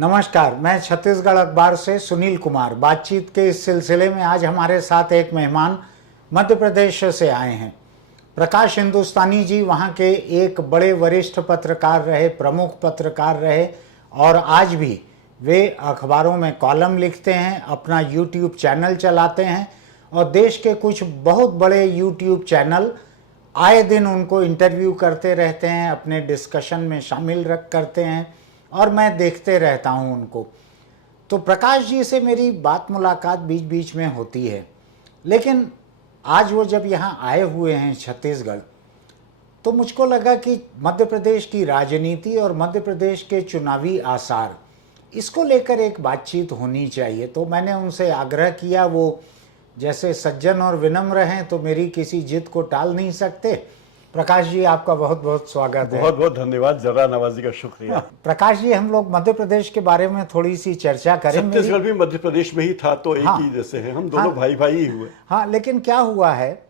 नमस्कार, मैं छत्तीसगढ़ अखबार से सुनील कुमार। बातचीत के इस सिलसिले में आज हमारे साथ एक मेहमान मध्य प्रदेश से आए हैं। प्रकाश हिंदुस्तानी जी वहाँ के एक बड़े वरिष्ठ पत्रकार रहे, प्रमुख पत्रकार रहे और आज भी वे अखबारों में कॉलम लिखते हैं, अपना यूट्यूब चैनल चलाते हैं और देश के कुछ बहुत बड़े यूट्यूब चैनल आए दिन उनको इंटरव्यू करते रहते हैं, अपने डिस्कशन में शामिल करते हैं और मैं देखते रहता हूं उनको। तो प्रकाश जी से मेरी बात मुलाकात बीच बीच में होती है, लेकिन आज वो जब यहाँ आए हुए हैं छत्तीसगढ़, तो मुझको लगा कि मध्य प्रदेश की राजनीति और मध्य प्रदेश के चुनावी आसार, इसको लेकर एक बातचीत होनी चाहिए। तो मैंने उनसे आग्रह किया, वो जैसे सज्जन और विनम्र हैं तो मेरी किसी जिद को टाल नहीं सकते। प्रकाश जी, आपका बहुत बहुत स्वागत है। बहुत बहुत धन्यवाद, जरा नवाजी का शुक्रिया। प्रकाश जी, हम लोग मध्य प्रदेश के बारे में थोड़ी सी चर्चा करें। छत्तीसगढ़ भी मध्य प्रदेश में ही था, तो एक ही जैसे हैं हम दोनों, भाई भाई ही हुए। हाँ, लेकिन क्या हुआ है,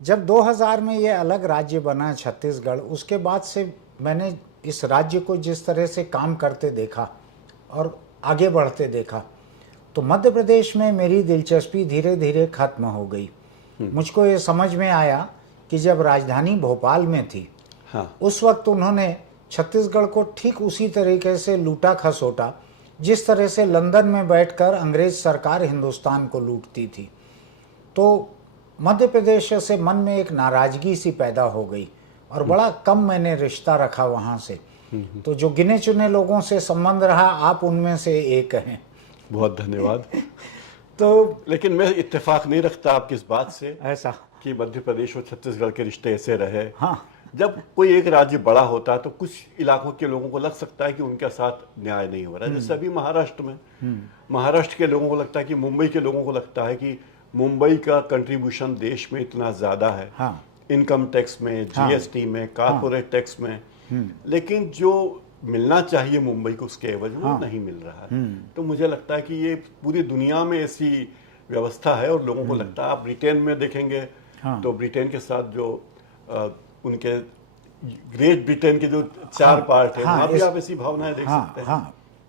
जब 2000 में ये अलग राज्य बना छत्तीसगढ़, उसके बाद से मैंने इस राज्य को जिस तरह से काम करते देखा और आगे बढ़ते देखा, तो मध्य प्रदेश में मेरी दिलचस्पी धीरे धीरे खत्म हो गई। मुझको ये समझ में आया कि जब राजधानी भोपाल में थी, उस वक्त उन्होंने छत्तीसगढ़ को ठीक उसी तरीके से लूटा खसोटा जिस तरह से लंदन में बैठकर अंग्रेज सरकार हिंदुस्तान को लूटती थी। तो मध्य प्रदेश से मन में एक नाराजगी सी पैदा हो गई और बड़ा कम मैंने रिश्ता रखा वहाँ से। तो जो गिने चुने लोगों से संबंध रहा, आप उनमें से एक हैं। बहुत धन्यवाद। तो लेकिन मैं इत्तेफाक नहीं रखता आपकी इस बात से ऐसा कि मध्य प्रदेश और छत्तीसगढ़ के रिश्ते ऐसे रहे। हाँ, जब कोई एक राज्य बड़ा होता है तो कुछ इलाकों के लोगों को लग सकता है कि उनके साथ न्याय नहीं हो रहा है। जैसे अभी महाराष्ट्र में, महाराष्ट्र के लोगों को लगता है कि, मुंबई के लोगों को लगता है कि मुंबई का कंट्रीब्यूशन देश में इतना ज्यादा है, हाँ, इनकम टैक्स में, जीएसटी में, कारपोरेट टैक्स में, लेकिन जो मिलना चाहिए मुंबई को उसके एवज में वो नहीं मिल रहा है। तो मुझे लगता है कि ये पूरी दुनिया में ऐसी व्यवस्था है और लोगों को लगता है। आप ब्रिटेन में देखेंगे तो ब्रिटेन के साथ जो उनके ग्रेट ब्रिटेन के जो चार पार्ट है, वहाँ भी आप ऐसी भावनाएं देख सकते हैं।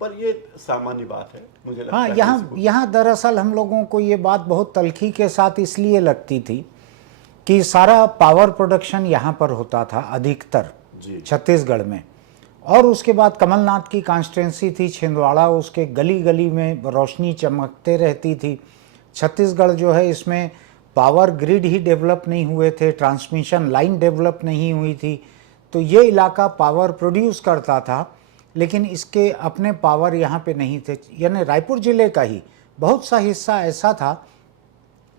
पर ये सामान्य बात है, मुझे लगता है। यहाँ दरअसल हम लोगों को ये बात बहुत तल्खी के साथ इसलिए लगती थी कि सारा पावर प्रोडक्शन यहाँ पर होता था अधिकतर छत्तीसगढ़ में, और उसके बाद कमलनाथ की कॉन्स्टिट्यूंसी थी छिंदवाड़ा, उसके गली गली में रोशनी चमकते रहती थी। छत्तीसगढ़ जो है, इसमें पावर ग्रिड ही डेवलप नहीं हुए थे, ट्रांसमिशन लाइन डेवलप नहीं हुई थी। तो ये इलाका पावर प्रोड्यूस करता था, लेकिन इसके अपने पावर यहाँ पे नहीं थे। यानी रायपुर ज़िले का ही बहुत सा हिस्सा ऐसा था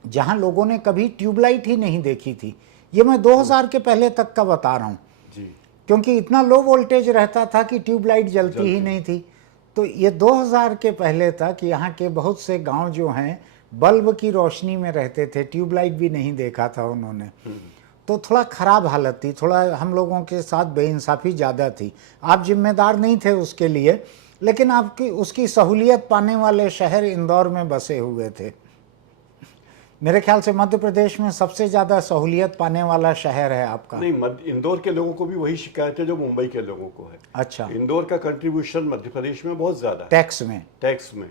जहाँ लोगों ने कभी ट्यूबलाइट ही नहीं देखी थी। ये मैं 2000 के पहले तक का बता रहा हूँ, क्योंकि इतना लो वोल्टेज रहता था कि ट्यूबलाइट जलती ही नहीं थी। तो ये 2000 के पहले तक यहाँ के बहुत से गांव जो हैं बल्ब की रोशनी में रहते थे, ट्यूबलाइट भी नहीं देखा था उन्होंने। तो थोड़ा ख़राब हालत थी, थोड़ा हम लोगों के साथ बेइंसाफ़ी ज़्यादा थी। आप जिम्मेदार नहीं थे उसके लिए, लेकिन आपकी उसकी सहूलियत पाने वाले शहर इंदौर में बसे हुए थे। मेरे ख्याल से मध्य प्रदेश में सबसे ज्यादा सहूलियत पाने वाला शहर है आपका। नहीं, इंदौर के लोगों को भी वही शिकायत है जो मुंबई के लोगों को है। अच्छा, इंदौर का कंट्रीब्यूशन मध्य प्रदेश में बहुत ज्यादा है टैक्स में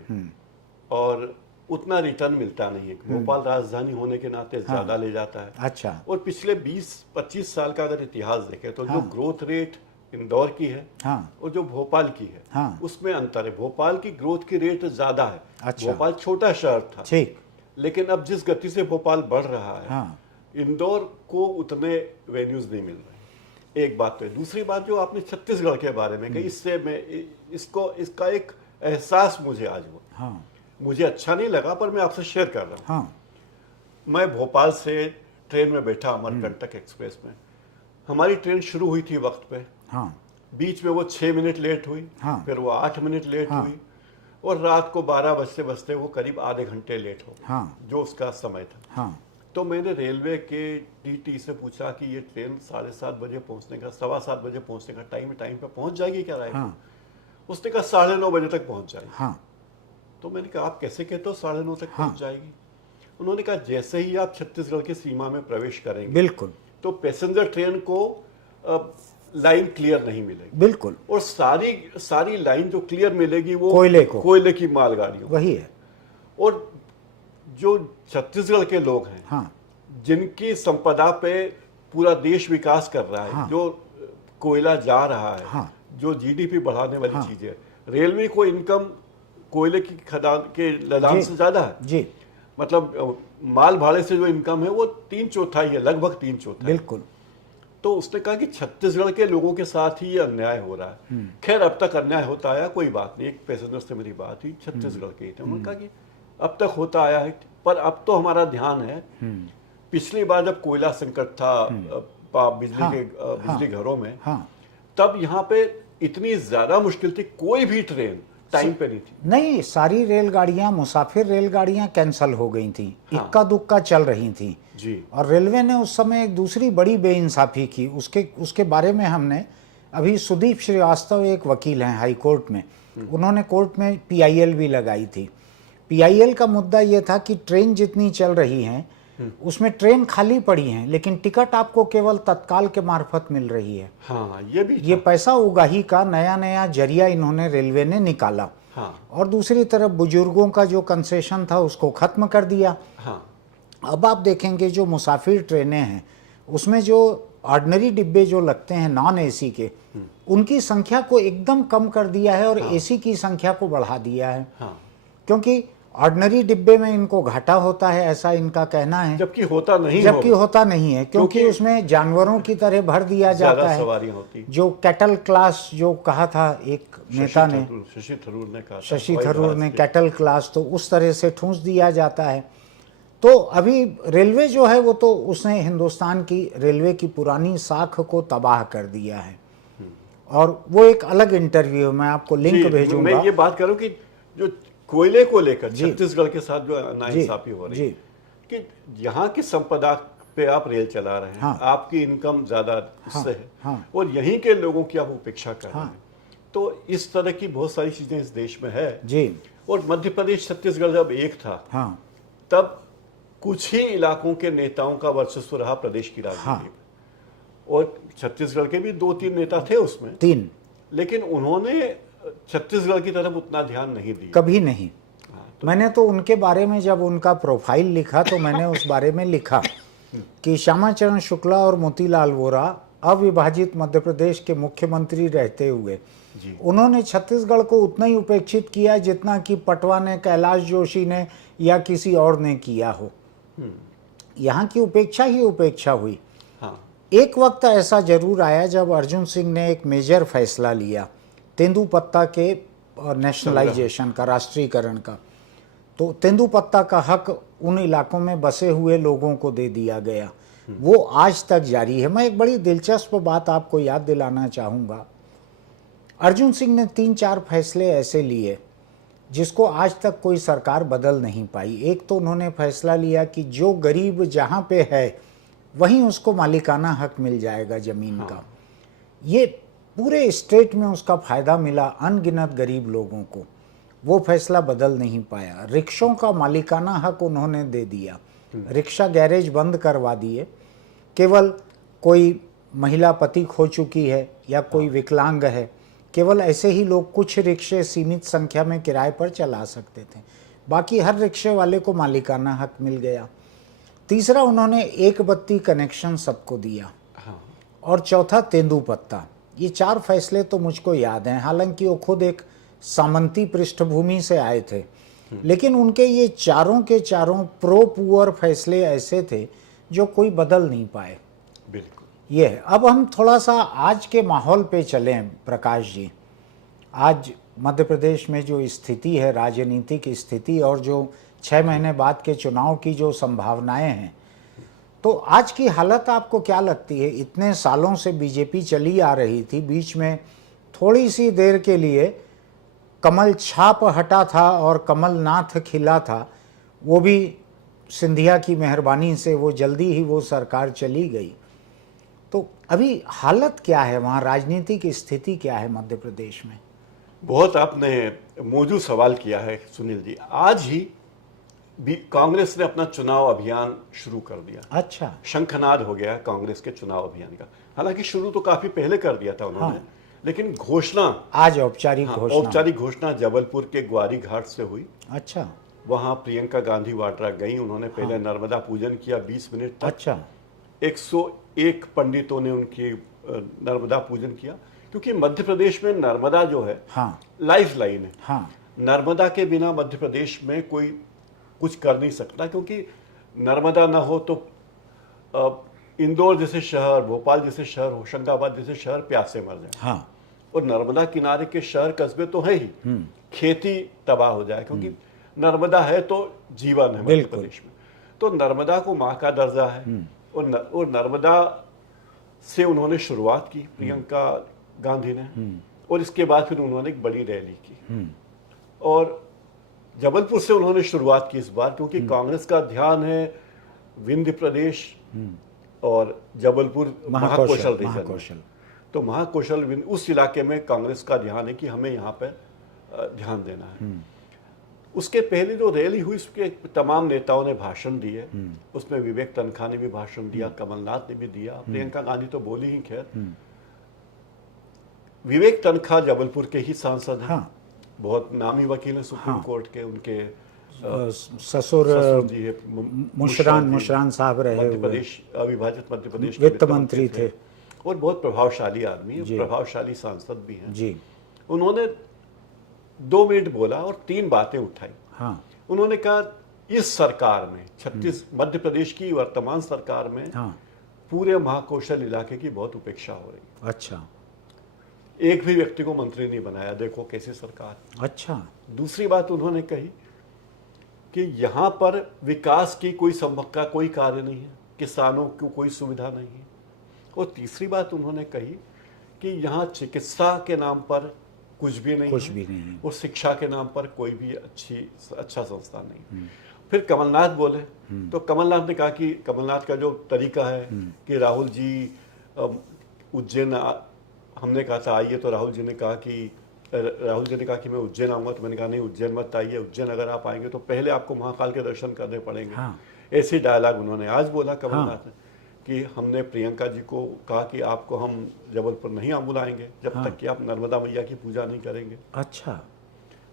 और उतना रिटर्न मिलता नहीं है। भोपाल राजधानी होने के नाते ज्यादा ले जाता है। अच्छा, और पिछले 20-25 साल का अगर इतिहास देखें तो जो ग्रोथ रेट इंदौर की है और जो भोपाल की है, उसमें अंतर है। भोपाल की ग्रोथ की रेट ज्यादा है। अच्छा, भोपाल छोटा शहर था, ठीक, लेकिन अब जिस गति से भोपाल बढ़ रहा है, इंदौर को उतने वेन्यूज नहीं मिल रहे। एक बात तो है। दूसरी बात जो आपने छत्तीसगढ़ के बारे में कही, इससे मैं इसका एक एहसास मुझे आज हुआ। मुझे अच्छा नहीं लगा, पर मैं आपसे शेयर कर रहा हूँ। मैं भोपाल से ट्रेन में बैठा अमरकंटक एक्सप्रेस में। हमारी ट्रेन शुरू हुई थी वक्त पे, बीच में वो 6 मिनट लेट हुई, फिर वो 8 मिनट लेट हुई, और रात को 12 बजते बजते वो करीब आधे घंटे लेट हो, जो उसका समय था। तो मैंने रेलवे के टीटी से पूछा कि ये ट्रेन 7:30 बजे पहुंचने का, 7:15 बजे पहुंचने का टाइम पे पहुंच जाएगी क्या रायपुर? उसने कहा 9:30 बजे तक पहुंच जाएगी। तो मैंने कहा आप कैसे कहते हो 9:30 तक पहुंच जाएगी? उन्होंने कहा जैसे ही आप छत्तीसगढ़ की सीमा में प्रवेश करेंगे, बिल्कुल, तो पैसेंजर ट्रेन को लाइन क्लियर नहीं मिलेगी। बिल्कुल। और सारी लाइन जो क्लियर मिलेगी वो कोयले की मालगाड़ियों, वही है। और जो छत्तीसगढ़ के लोग हैं, हाँ, जिनकी संपदा पे पूरा देश विकास कर रहा है, हाँ, जो कोयला जा रहा है, हाँ, जो जीडीपी बढ़ाने वाली हाँ, चीजें, रेलवे को इनकम कोयले की खदान के लदान से ज्यादा है जी, मतलब माल भाड़े से जो इनकम है वो 3/4 है, लगभग 3/4। बिल्कुल। तो उसने कहा कि छत्तीसगढ़ के लोगों के साथ ही ये अन्याय हो रहा है। खैर अब तक अन्याय होता आया, कोई बात नहीं। एक पैसेंजर से मेरी बात हुई, छत्तीसगढ़ के थे, उन्होंने कहा कि अब तक होता आया है, पर अब तो हमारा ध्यान है, पिछली बार जब कोयला संकट था बिजली घरों में, तब यहाँ पे इतनी ज्यादा मुश्किल थी, कोई भी ट्रेन टाइम पे नहीं थी। नहीं, सारी रेलगाड़ियां, मुसाफिर रेलगाड़ियां कैंसल हो गई थी, इक्का दुक्का चल रही थी जी। और रेलवे ने उस समय एक दूसरी बड़ी बेइंसाफी की। उसके बारे में हमने अभी, सुदीप श्रीवास्तव एक वकील हैं हाई कोर्ट में, उन्होंने कोर्ट में पीआईएल भी लगाई थी। पीआईएल का मुद्दा ये था कि ट्रेन जितनी चल रही हैं उसमें ट्रेन खाली पड़ी हैं, लेकिन टिकट आपको केवल तत्काल के मार्फत मिल रही है। हाँ, ये पैसा उगाही का नया नया जरिया इन्होंने, रेलवे ने निकाला। हाँ। और दूसरी तरफ बुजुर्गों का जो कंसेशन था उसको खत्म कर दिया। हाँ। अब आप देखेंगे जो मुसाफिर ट्रेनें हैं उसमें जो ऑर्डिनरी डिब्बे जो लगते हैं नॉन एसी के, उनकी संख्या को एकदम कम कर दिया है और एसी की संख्या को बढ़ा दिया है। क्योंकि ऑर्डिनरी डिब्बे में इनको घाटा होता है, ऐसा इनका कहना है, जबकि होता नहीं है, क्योंकि उसमें जानवरों की तरह भर दिया जाता है। सवारियां होती। जो कैटल क्लास जो कहा था एक नेता ने, शशि थरूर ने कैटल क्लास, तो उस तरह से ठूंस दिया जाता है। तो अभी रेलवे जो है वो तो उसने हिंदुस्तान की रेलवे की पुरानी साख को तबाह कर दिया है। और वो एक अलग इंटरव्यू, मैं आपको लिंक भेजूंगा। मैं ये बात करूं कि जो कोयले को लेकर छत्तीसगढ़ के साथ जो नाइंसाफी हो रही है कि यहाँ की संपदा पे आप रेल चला रहे हैं, आपकी इनकम ज्यादा उससे है, और यहीं के लोगों की आप उपेक्षा कर रहे हैं। तो इस तरह की बहुत सारी चीजें इस देश में है जी। और मध्य प्रदेश छत्तीसगढ़ जब एक था, तब कुछ ही इलाकों के नेताओं का वर्चस्व रहा प्रदेश की राजनीति में, और छत्तीसगढ़ के भी 2-3 नेता थे उसमें, 3, लेकिन उन्होंने छत्तीसगढ़ की तरफ उतना ध्यान नहीं दिया, कभी नहीं। मैंने तो उनके बारे में जब उनका प्रोफाइल लिखा तो मैंने उस बारे में लिखा कि श्यामाचरण शुक्ला और मोतीलाल वोरा अविभाजित मध्य प्रदेश के मुख्यमंत्री रहते हुए उन्होंने छत्तीसगढ़ को उतना ही उपेक्षित किया जितना कि पटवा ने, कैलाश जोशी ने या किसी और ने किया हो। यहाँ की उपेक्षा ही उपेक्षा हुई। एक वक्त ऐसा जरूर आया जब अर्जुन सिंह ने एक मेजर फैसला लिया तेंदुपत्ता के नेशनलाइजेशन का, राष्ट्रीयकरण का। तो तेंदुपत्ता का हक उन इलाकों में बसे हुए लोगों को दे दिया गया, वो आज तक जारी है। मैं एक बड़ी दिलचस्प बात आपको याद दिलाना चाहूँगा। अर्जुन सिंह ने 3-4 फैसले ऐसे लिए जिसको आज तक कोई सरकार बदल नहीं पाई। एक तो उन्होंने फैसला लिया कि जो गरीब जहाँ पे है वहीं उसको मालिकाना हक मिल जाएगा ज़मीन का। ये पूरे स्टेट में उसका फ़ायदा मिला अनगिनत गरीब लोगों को। वो फैसला बदल नहीं पाया। रिक्शों का मालिकाना हक उन्होंने दे दिया, रिक्शा गैरेज बंद करवा दिए। केवल कोई महिला पति खो चुकी है या कोई विकलांग है, केवल ऐसे ही लोग, कुछ रिक्शे सीमित संख्या में किराए पर चला सकते थे, बाकी हर रिक्शे वाले को मालिकाना हक मिल गया। तीसरा, उन्होंने एक बत्ती कनेक्शन सबको दिया। और चौथा, तेंदुपत्ता। ये 4 फैसले तो मुझको याद हैं, हालांकि वो खुद एक सामंती पृष्ठभूमि से आए थे, लेकिन उनके ये चारों के चारों प्रो पुअर फैसले ऐसे थे जो कोई बदल नहीं पाए। बिल्कुल। ये है। अब हम थोड़ा सा आज के माहौल पे चलें प्रकाश जी। आज मध्य प्रदेश में जो स्थिति है, राजनीतिक स्थिति, और जो 6 महीने बाद के चुनाव की जो संभावनाएं हैं, तो आज की हालत आपको क्या लगती है? इतने सालों से बीजेपी चली आ रही थी, बीच में थोड़ी सी देर के लिए कमल छाप हटा था और कमलनाथ खिला था, वो भी सिंधिया की मेहरबानी से वो जल्दी ही वो सरकार चली गई। तो अभी हालत क्या है वहाँ, राजनीतिक स्थिति क्या है मध्य प्रदेश में? बहुत आपने मौजूद सवाल किया है सुनील जी। आज ही कांग्रेस ने अपना चुनाव अभियान शुरू कर दिया। अच्छा, शंखनाद हो गया कांग्रेस के चुनाव अभियान का। हालांकि शुरू तो काफी पहले कर दिया था उन्होंने, लेकिन घोषणा आज औपचारिक घोषणा। औपचारिक घोषणा जबलपुर के ग्वारी घाट से हुई। अच्छा, वहां प्रियंका गांधी वाड्रा गई, उन्होंने पहले नर्मदा पूजन किया 20 मिनट तक। अच्छा, 101 पंडितों ने उनकी नर्मदा पूजन किया, क्योंकि मध्य प्रदेश में नर्मदा जो है लाइफ लाइन है। हाँ, नर्मदा के बिना मध्य प्रदेश में कोई कुछ कर नहीं सकता, क्योंकि नर्मदा ना हो तो इंदौर जैसे शहर, भोपाल जैसे शहर, होशंगाबाद जैसे शहर प्यासे मर जाए। हाँ, और नर्मदा किनारे के शहर कस्बे तो है ही, खेती तबाह हो जाए, क्योंकि नर्मदा है तो जीवन है मध्य प्रदेश में। तो नर्मदा को माँ का दर्जा है, और नर्मदा से उन्होंने शुरुआत की प्रियंका गांधी ने, और इसके बाद फिर उन्होंने एक बड़ी रैली की। और जबलपुर से उन्होंने शुरुआत की इस बार, क्योंकि कांग्रेस का ध्यान है विंध्य प्रदेश और जबलपुर महाकौशल रीजन। तो महाकौशल उस इलाके में कांग्रेस का ध्यान है कि हमें यहाँ पे ध्यान देना है। उसके पहले जो रैली हुई, उसके तमाम नेताओं ने भाषण दिए। उसमें विवेक तनखा ने भी भाषण दिया, कमलनाथ ने भी दिया, प्रियंका गांधी तो बोली ही। खैर, विवेक तनखा जबलपुर के ही सांसद हैं। बहुत नामी वकील हैं सुप्रीम कोर्ट के। उनके ससुर जी है मुशरान साहब रहे, मध्य प्रदेश, अविभाजित मध्य प्रदेश के वित्त मंत्री थे, और बहुत प्रभावशाली आदमी, प्रभावशाली सांसद भी हैं जी। उन्होंने 2 मिनट बोला और 3 बातें उठाई। हाँ, उन्होंने कहा इस सरकार में, मध्य प्रदेश की वर्तमान सरकार में पूरे महाकौशल इलाके की बहुत उपेक्षा हो रही। अच्छा, एक भी व्यक्ति को मंत्री नहीं बनाया, देखो कैसी सरकार। अच्छा। दूसरी बात उन्होंने कही कि यहाँ पर विकास की कोई संभव का कोई कार्य नहीं है, किसानों को कोई सुविधा नहीं है। और तीसरी बात उन्होंने कही कि यहाँ चिकित्सा के नाम पर कुछ भी नहीं है, और शिक्षा के नाम पर कोई भी अच्छा संस्था नहीं। फिर कमलनाथ बोले, तो कमलनाथ ने कहा कि कमलनाथ का जो तरीका है कि राहुल जी उज्जैन, हमने कहा था आइए, तो राहुल जी ने कहा कि मैं उज्जैन आऊंगा। तो मैंने कहा नहीं, उज्जैन मत आइए, उज्जैन अगर आप आएंगे तो पहले आपको महाकाल के दर्शन करने पड़ेंगे। ऐसी डायलॉग उन्होंने आज बोला कमलनाथ ने कि हमने प्रियंका जी को कहा कि आपको हम जबलपुर नहीं बुलाएंगे जब तक कि आप नर्मदा मैया की पूजा नहीं करेंगे। अच्छा,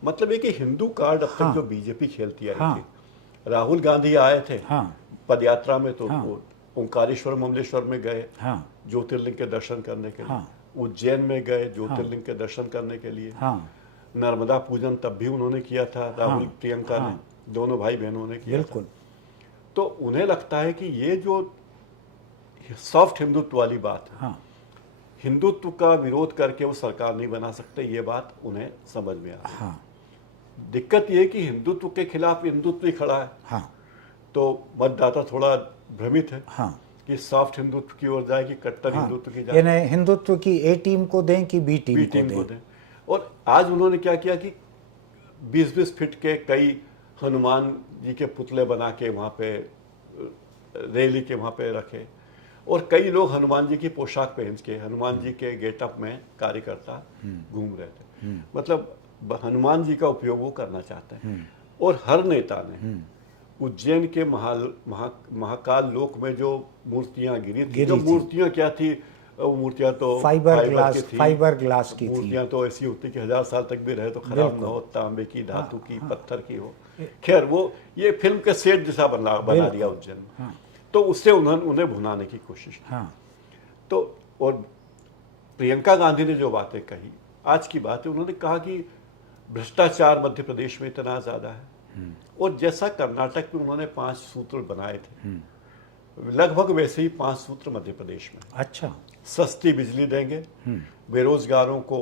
मतलब ये कि हिंदू कार्ड अब तक जो बीजेपी खेलती आई थी। राहुल गांधी आए थे पदयात्रा में, तो ओंकारेश्वर ममलेश्वर में गए ज्योतिर्लिंग के दर्शन करने के लिए, उज्जैन में गए ज्योतिर्लिंग के दर्शन करने के लिए, नर्मदा पूजन तब भी उन्होंने किया था, राहुल प्रियंका ने, दोनों भाई बहनों ने किया था। तो उन्हें लगता है कि ये जो सॉफ्ट हिंदुत्व वाली बात है, हिंदुत्व का विरोध करके वो सरकार नहीं बना सकते, ये बात उन्हें समझ में आ रही। दिक्कत ये है कि हिंदुत्व के खिलाफ हिंदुत्व ही खड़ा है। तो मतदाता थोड़ा भ्रमित है कि सॉफ्ट हिंदुत्व की ओर जाए कि कट्टर हिंदुत्व की जाए। यानी हिंदुत्व की ए टीम को दें कि बी टीम को दें। और आज उन्होंने क्या किया कि 20-20 फीट के कई हनुमान जी के पुतले बना के वहाँ पे रैली के वहाँ पे रखे, और कई लोग हनुमान जी की पोशाक पहन के, हनुमान जी के गेटअप में कार्यकर्ता घूम रहे थे। मतलब हनुमान जी का उपयोग वो करना चाहते हैं। और हर नेता ने उज्जैन के महाकाल लोक में जो मूर्तियां गिरी थी, जो मूर्तियां क्या थी, वो मूर्तियां तो फाइबर ग्लास की थी। मूर्तियां तो ऐसी होती कि 1000 साल तक भी रहे तो खराब ना हो, तांबे की, धातु की, पत्थर की हो। खैर, वो ये फिल्म के सेट जैसा बना दिया उज्जैन में। तो उससे उन्हें भुनाने की कोशिश की। तो और प्रियंका गांधी ने जो बातें कही, आज की बात है, उन्होंने कहा कि भ्रष्टाचार मध्य प्रदेश में इतना ज्यादा है, और जैसा कर्नाटक में उन्होंने 5 सूत्र बनाए थे, लगभग वैसे ही 5 सूत्र मध्य प्रदेश में। अच्छा, सस्ती बिजली देंगे, बेरोजगारों को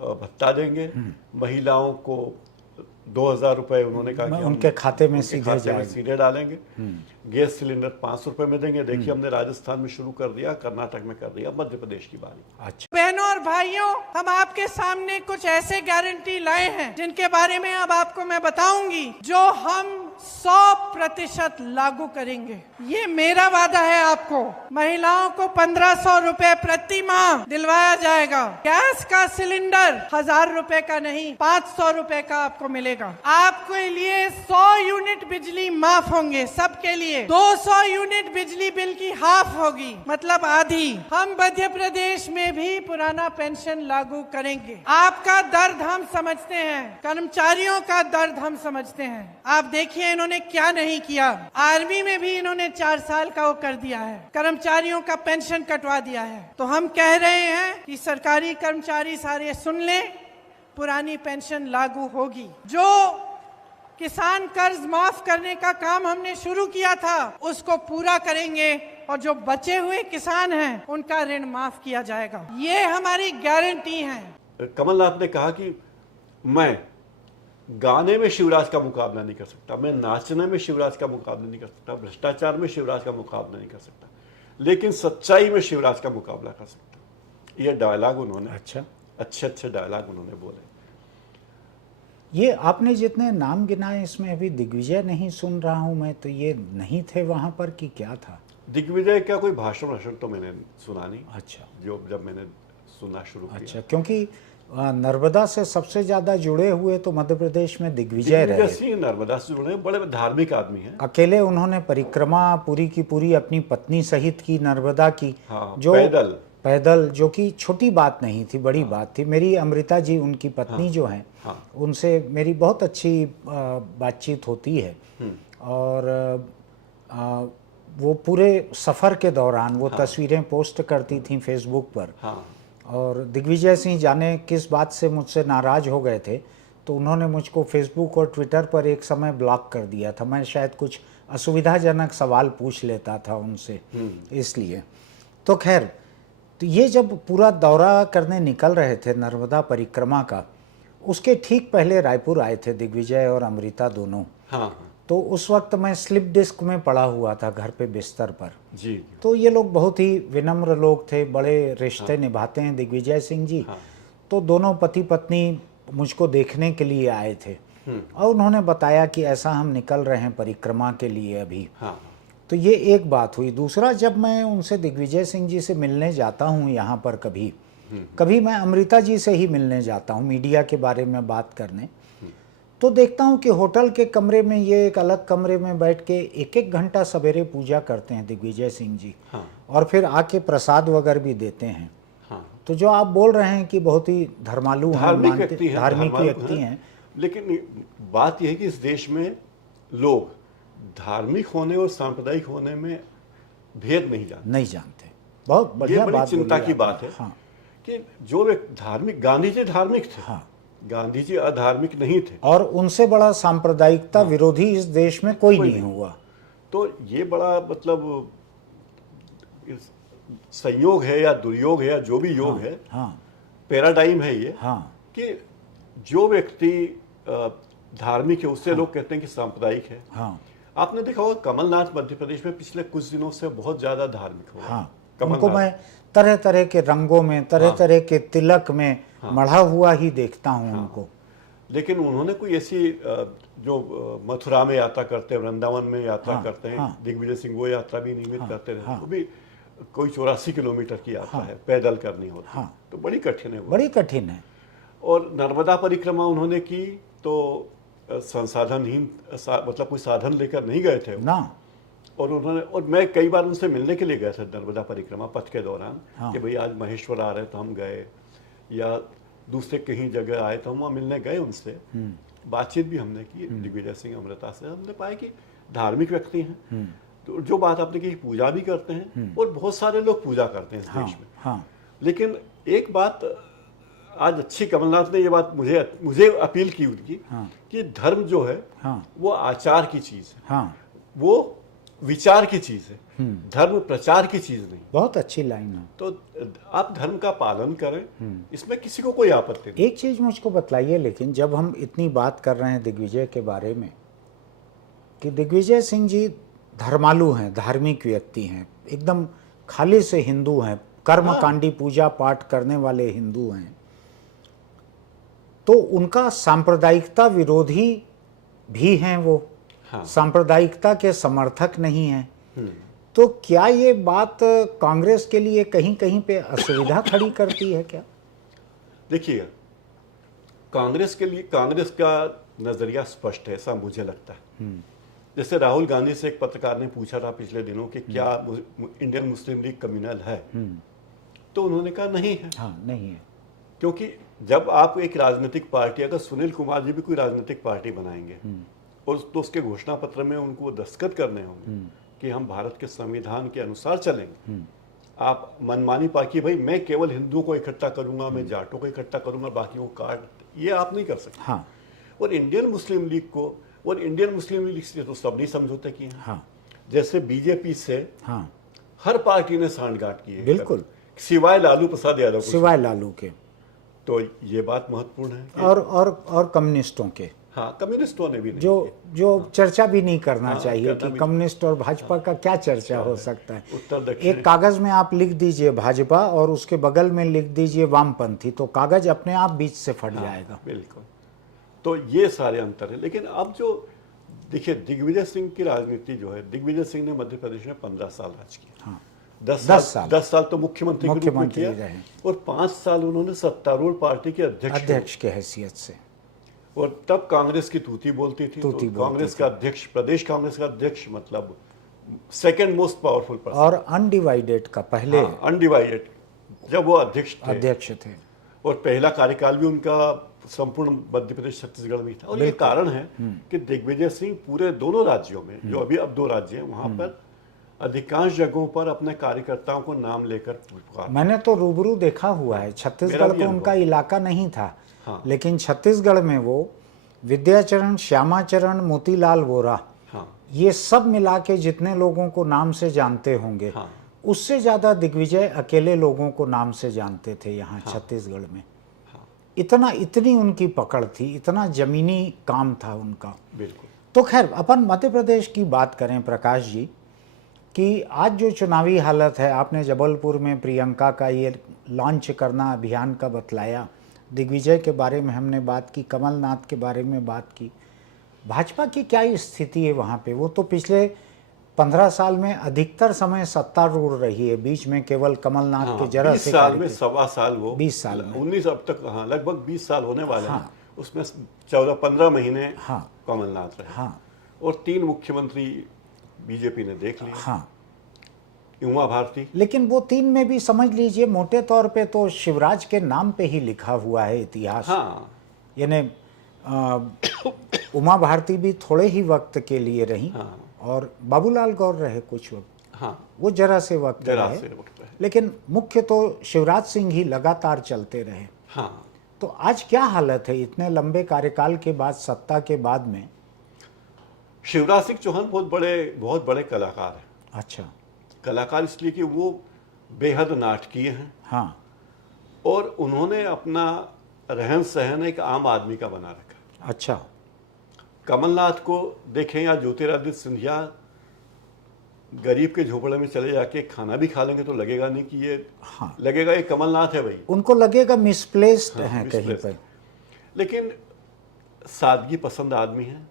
भत्ता देंगे, महिलाओं को 2000 रुपए उन्होंने कहा कि उनके खाते में सीधे डालेंगे। गैस सिलेंडर 500 रुपए में देंगे। देखिए, हमने राजस्थान में शुरू कर दिया, कर्नाटक में कर दिया, मध्य प्रदेश की बारी। अच्छा, बहनों और भाइयों, हम आपके सामने कुछ ऐसे गारंटी लाए हैं जिनके बारे में अब आपको मैं बताऊंगी, जो हम 100% लागू करेंगे। ये मेरा वादा है आपको। महिलाओं को 1500 रुपए प्रति माह दिलवाया जाएगा। गैस का सिलेंडर 1000 रुपए का नहीं, 500 रुपए का आपको मिलेगा। आपके लिए 100 यूनिट बिजली माफ होंगे सबके लिए। 200 यूनिट बिजली बिल की हाफ होगी, मतलब आधी। हम मध्य प्रदेश में भी पुराना पेंशन लागू करेंगे। आपका दर्द हम समझते हैं, कर्मचारियों का दर्द हम समझते हैं। आप देखिए इन्होंने क्या नहीं किया। आर्मी में भी इन्होंने 4 साल का वो कर दिया है, कर्मचारियों का पेंशन कटवा दिया है। तो हम कह रहे हैं कि सरकारी कर्मचारी सारे सुन लें, पुरानी पेंशन लागू होगी। जो किसान कर्ज माफ करने का काम हमने शुरू किया था उसको पूरा करेंगे, और जो बचे हुए किसान हैं उनका ऋण माफ किया जाएगा। ये हमारी गारंटी है। कमलनाथ ने कहा कि मैं गाने में शिवराज का मुकाबला नहीं कर सकता, मैं नाचने में शिवराज का मुकाबला नहीं कर सकता, भ्रष्टाचार में शिवराज का मुकाबला नहीं कर सकता, लेकिन सच्चाई में शिवराज का मुकाबला कर सकता। ये डायलॉग उन्होंने अच्छे डायलॉग उन्होंने बोले। ये आपने जितने नाम गिनाए इसमें अभी दिग्विजय नहीं सुन रहा हूं मैं, तो ये नहीं थे वहां पर कि क्या था? दिग्विजय का कोई भाषण तो मैंने सुना नहीं। अच्छा, जो जब मैंने सुनना शुरू किया। अच्छा, क्योंकि नर्मदा से सबसे ज्यादा जुड़े हुए तो मध्य प्रदेश में दिग्विजय रहे। सिंह नर्मदा से जुड़े बड़े धार्मिक आदमी हैं। अकेले उन्होंने परिक्रमा पूरी की पूरी अपनी पत्नी सहित की नर्मदा की। हाँ, जो पैदल, जो कि छोटी बात नहीं थी, बड़ी बात थी। मेरी अमृता जी उनकी पत्नी जो हैं, उनसे मेरी बहुत अच्छी बातचीत होती है, और वो पूरे सफ़र के दौरान वो तस्वीरें पोस्ट करती थी फेसबुक पर। और दिग्विजय सिंह जाने किस बात से मुझसे नाराज़ हो गए थे, तो उन्होंने मुझको फेसबुक और ट्विटर पर एक समय ब्लॉक कर दिया था। मैं शायद कुछ असुविधाजनक सवाल पूछ लेता था उनसे, इसलिए। तो खैर, तो ये जब पूरा दौरा करने निकल रहे थे नर्मदा परिक्रमा का, उसके ठीक पहले रायपुर आए थे दिग्विजय और अमृता दोनों। तो उस वक्त मैं स्लिप डिस्क में पड़ा हुआ था घर पे बिस्तर पर। जी। तो ये लोग बहुत ही विनम्र लोग थे, बड़े रिश्ते निभाते हैं दिग्विजय सिंह जी। तो दोनों पति पत्नी मुझको देखने के लिए आए थे, और उन्होंने बताया कि ऐसा हम निकल रहे हैं परिक्रमा के लिए अभी। तो ये एक बात हुई। दूसरा, जब मैं उनसे दिग्विजय सिंह जी से मिलने जाता हूँ यहाँ पर, कभी मैं अमृता जी से ही मिलने जाता हूँ मीडिया के बारे में बात करने, तो देखता हूँ कि होटल के कमरे में, ये एक अलग कमरे में बैठ के 1-1 घंटा सवेरे पूजा करते हैं दिग्विजय सिंह जी। और फिर आके प्रसाद वगैरह भी देते हैं। तो जो आप बोल रहे हैं कि बहुत ही धर्मालु हैं, धार्मिक व्यक्ति हैं, लेकिन बात यह है कि इस देश में लोग धार्मिक होने और सांप्रदायिक होने में भेद नहीं जानते। बहुत बढ़िया बात, चिंता की बात है। कि जो वे धार्मिक, गांधी जी धार्मिक थे, गांधी जी अधार्मिक नहीं थे, और उनसे बड़ा सांप्रदायिकता विरोधी इस देश में कोई नहीं हुआ। तो ये बड़ा मतलब संयोग है या दुर्योग है या जो भी योग है, पैराडाइम है ये, कि जो व्यक्ति धार्मिक है उससे लोग कहते हैं कि सांप्रदायिक है। आपने देखा होगा कमलनाथ मध्य प्रदेश में पिछले कुछ दिनों से बहुत ज्यादा धार्मिक हो रहा है। उनको मैं तरह तरह के रंगों में, तरह तरह के तिलक में मढ़ा हुआ ही देखता हूँ उनको। लेकिन उन्होंने कोई ऐसी जो मथुरा में यात्रा करते हैं, वृंदावन में यात्रा करते हैं, दिग्विजय सिंह वो यात्रा भी नियमित करते रहे। वो भी कोई 84 किलोमीटर की यात्रा है, पैदल करनी होती है, तो बड़ी कठिन है, बड़ी कठिन है। और नर्मदा परिक्रमा उन्होंने की तो संसाधनहीन, मतलब कोई साधन लेकर नहीं गए थे ना। और मैं कई बार उनसे मिलने के लिए गया था नर्मदा परिक्रमा पथ के दौरान, कि भाई आज महेश्वर आ रहे तो हम गए, या दूसरे कहीं जगह आए तो हम वहाँ मिलने गए उनसे, बातचीत भी हमने की दिग्विजय सिंह अमृता से। हमने पाया कि धार्मिक व्यक्ति हैं। तो जो बात आपने की, पूजा भी करते हैं, और बहुत सारे लोग पूजा करते हैं इस देश में। लेकिन एक बात आज अच्छी कमलनाथ ने ये बात मुझे अपील की उनकी, कि धर्म जो है वो आचार की चीज है, वो विचार की चीज है, धर्म प्रचार की चीज नहीं। बहुत अच्छी लाइन है। तो आप धर्म का पालन करें, इसमें किसी को कोई आपत्ति नहीं। एक चीज मुझको बताइए, लेकिन जब हम इतनी बात कर रहे हैं दिग्विजय के बारे में, कि दिग्विजय सिंह जी धर्मालु हैं, धार्मिक व्यक्ति हैं, एकदम खाली से हिंदू हैं, कर्मकांडी पूजा पाठ करने वाले हिंदू हैं, तो उनका सांप्रदायिकता विरोधी भी हैं वो। हाँ। सांप्रदायिकता के समर्थक नहीं हैं, तो क्या ये बात कांग्रेस के लिए कहीं कहीं पे असुविधा खड़ी करती है क्या? देखिए, कांग्रेस के लिए कांग्रेस का नजरिया स्पष्ट है, ऐसा मुझे लगता है। जैसे राहुल गांधी से एक पत्रकार ने पूछा था पिछले दिनों कि क्या इंडियन मुस्लिम लीग कम्युनल है, तो उन्होंने कहा नहीं है। हाँ, नहीं है। क्योंकि जब आप एक राजनीतिक पार्टी, अगर सुनील कुमार जी भी कोई राजनीतिक पार्टी बनाएंगे और तो उसके घोषणा पत्र में उनको दस्तखत करने होंगे कि हम भारत के संविधान के अनुसार चलेंगे। आप मनमानी पाकी भाई मैं केवल हिंदुओं को इकट्ठा करूंगा, मैं जाटों को इकट्ठा करूंगा, बाकी को काट, ये आप नहीं कर सकते। हाँ, और इंडियन मुस्लिम लीग को, और इंडियन मुस्लिम लीग से तो सबने समझौते किए हैं। हाँ, जैसे बीजेपी से हाँ, हर पार्टी ने सांठगांठ की है, बिल्कुल, सिवाय लालू प्रसाद यादव को। सिवाय लालू के। तो ये बात महत्वपूर्ण है कि और कम्युनिस्टों के, हाँ, कम्युनिस्टों ने भी नहीं जो चर्चा भी नहीं करना हाँ, चाहिए करना कि भी कम्युनिस्ट और भाजपा का क्या चर्चा हो सकता है। उत्तर दक्षिण एक कागज में आप लिख दीजिए भाजपा और उसके बगल में लिख दीजिए वामपंथी, तो कागज अपने आप बीच से फट जाएगा। बिल्कुल। तो ये सारे अंतर है। लेकिन अब जो देखिए, दिग्विजय सिंह की राजनीति जो है, दिग्विजय सिंह ने मध्य प्रदेश में 15 साल राज किया। हाँ, 10 साल तो मुख्यमंत्री के रूप में किया रहे, और 5 साल उन्होंने सत्तारूढ़ पार्टी के अध्यक्ष के हैसियत से। और तब कांग्रेस की तूती बोलती थी। तो कांग्रेस का अध्यक्ष, प्रदेश कांग्रेस का अध्यक्ष, मतलब सेकंड मोस्ट पावरफुल पर्सन, और अनडिवाइडेड का पहले, अनडिवाइडेड, जब वो अध्यक्ष थे। और पहला कार्यकाल भी उनका संपूर्ण मध्य प्रदेश छत्तीसगढ़ में था। और ये कारण है कि दिग्विजय सिंह पूरे दोनों राज्यों में, जो अभी अब 2 राज्य हैं, वहां पर अधिकांश जगहों पर अपने कार्यकर्ताओं को नाम लेकर पुकारा। मैंने तो रूबरू देखा हुआ है। छत्तीसगढ़ को उनका इलाका नहीं था, हाँ। लेकिन छत्तीसगढ़ में वो विद्याचरण, श्यामाचरण, मोतीलाल वोरा, हाँ। ये सब मिला के जितने लोगों को नाम से जानते होंगे, हाँ। उससे ज्यादा दिग्विजय अकेले लोगों को नाम से जानते थे यहाँ छत्तीसगढ़ में। इतनी उनकी पकड़ थी, इतना जमीनी काम था उनका। बिल्कुल। तो खैर, अपन मध्य प्रदेश की बात करें प्रकाश जी, कि आज जो चुनावी हालत है, आपने जबलपुर में प्रियंका का ये लॉन्च करना अभियान का बतलाया, दिग्विजय के बारे में हमने बात की, कमलनाथ के बारे में बात की, भाजपा की क्या स्थिति है वहाँ पे? वो तो पिछले 15 साल में अधिकतर समय सत्तारूढ़ रही है, बीच में केवल कमलनाथ के जरा से 20 साल में सवा साल, वो 20 साल में 19 अब तक, हाँ, लगभग 20 साल होने वाले हैं। उसमें 14-15 महीने कमलनाथ रहे। और 3 मुख्यमंत्री बीजेपी ने देख लिया। हाँ, उमा भारती। लेकिन वो 3 में भी समझ लीजिए मोटे तौर पे तो शिवराज के नाम पे ही लिखा हुआ है इतिहास। हाँ। यानी उमा भारती भी थोड़े ही वक्त के लिए रही। हाँ। और बाबूलाल गौर रहे कुछ वक्त। हाँ। वो जरा से वक्त रहे, लेकिन मुख्य तो शिवराज सिंह ही लगातार चलते रहे। हाँ। तो आज क्या हालत है इतने लंबे कार्यकाल के बाद, सत्ता के बाद में? शिवराज सिंह चौहान बहुत बड़े कलाकार हैं। अच्छा। कलाकार इसलिए कि वो बेहद नाटकीय हैं। हाँ। और उन्होंने अपना रहन सहन एक आम आदमी का बना रखा। अच्छा। कमलनाथ को देखें या ज्योतिरादित्य सिंधिया, गरीब के झोपड़े में चले जाके खाना भी खा लेंगे तो लगेगा नहीं कि ये, हाँ, लगेगा ये कमलनाथ है भाई। उनको लगेगा मिसप्लेस्ड है कहीं पर। लेकिन सादगी पसंद आदमी है।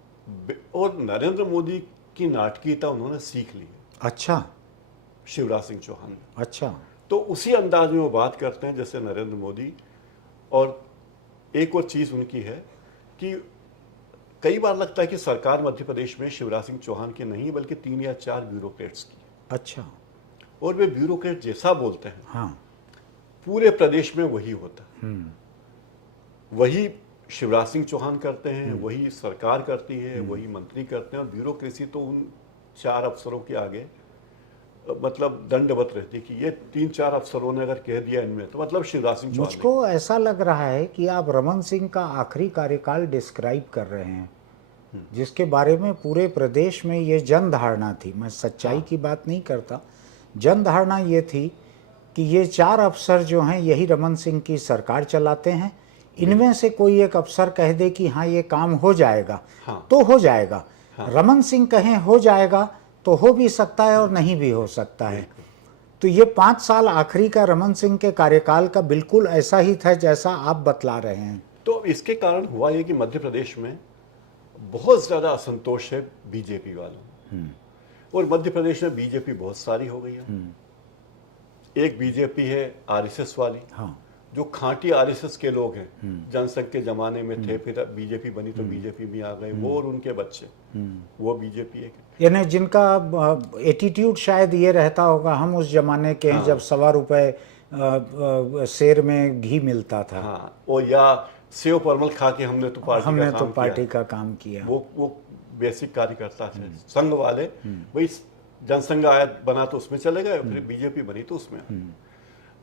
और नरेंद्र मोदी की नाटकीयता उन्होंने सीख ली। अच्छा। शिवराज सिंह चौहान। अच्छा। तो उसी अंदाज में वो बात करते हैं जैसे नरेंद्र मोदी। और एक और चीज उनकी है कि कई बार लगता है कि सरकार मध्य प्रदेश में शिवराज सिंह चौहान की नहीं बल्कि 3 या 4 ब्यूरोक्रेट्स की। अच्छा। और वे ब्यूरोक्रेट जैसा बोलते हैं, हाँ, पूरे प्रदेश में वही होता है। वही शिवराज सिंह चौहान करते हैं, वही सरकार करती है, वही मंत्री करते हैं। और ब्यूरोक्रेसी तो उन 4 अफसरों के आगे मतलब दंडवत रहती कि ये 3-4 अफसरों ने अगर कह दिया इनमें, तो मतलब शिवराज सिंह चौहान। मुझको ऐसा लग रहा है कि आप रमन सिंह का आखिरी कार्यकाल डिस्क्राइब कर रहे हैं, जिसके बारे में पूरे प्रदेश में ये जन धारणा थी। मैं सच्चाई की बात नहीं करता, जन धारणा ये थी कि ये 4 अफसर जो हैं यही रमन सिंह की सरकार चलाते हैं। इनमें से कोई एक अफसर कह दे कि हाँ ये काम हो जाएगा, तो हो जाएगा। रमन सिंह कहें हो जाएगा तो हो भी सकता है और नहीं भी हो सकता है। तो ये 5 साल आखिरी का रमन सिंह के कार्यकाल का बिल्कुल ऐसा ही था जैसा आप बतला रहे हैं। तो इसके कारण हुआ ये कि मध्य प्रदेश में बहुत ज्यादा असंतोष है बीजेपी वालों में। और मध्य प्रदेश में बीजेपी बहुत सारी हो गई है। एक बीजेपी है आरएसएस वाली, हाँ, जो खांटी आरएसएस के लोग हैं, जनसंघ के जमाने में थे, फिर बीजेपी बनी तो बीजेपी में आ गए, वो और उनके बच्चे, वो बीजेपी है। यानी जिनका एटीट्यूड शायद ये रहता होगा, हम उस जमाने के हैं जब ₹1.25 शेर में घी मिलता था। हाँ, और या सेव परमल खा के हमने तो पार्टी का काम किया। वो बेसिक कार्यकर्ता थे संघ वाले। वही जनसंघ आया बना तो उसमें चले गए, फिर बीजेपी बनी तो उसमें।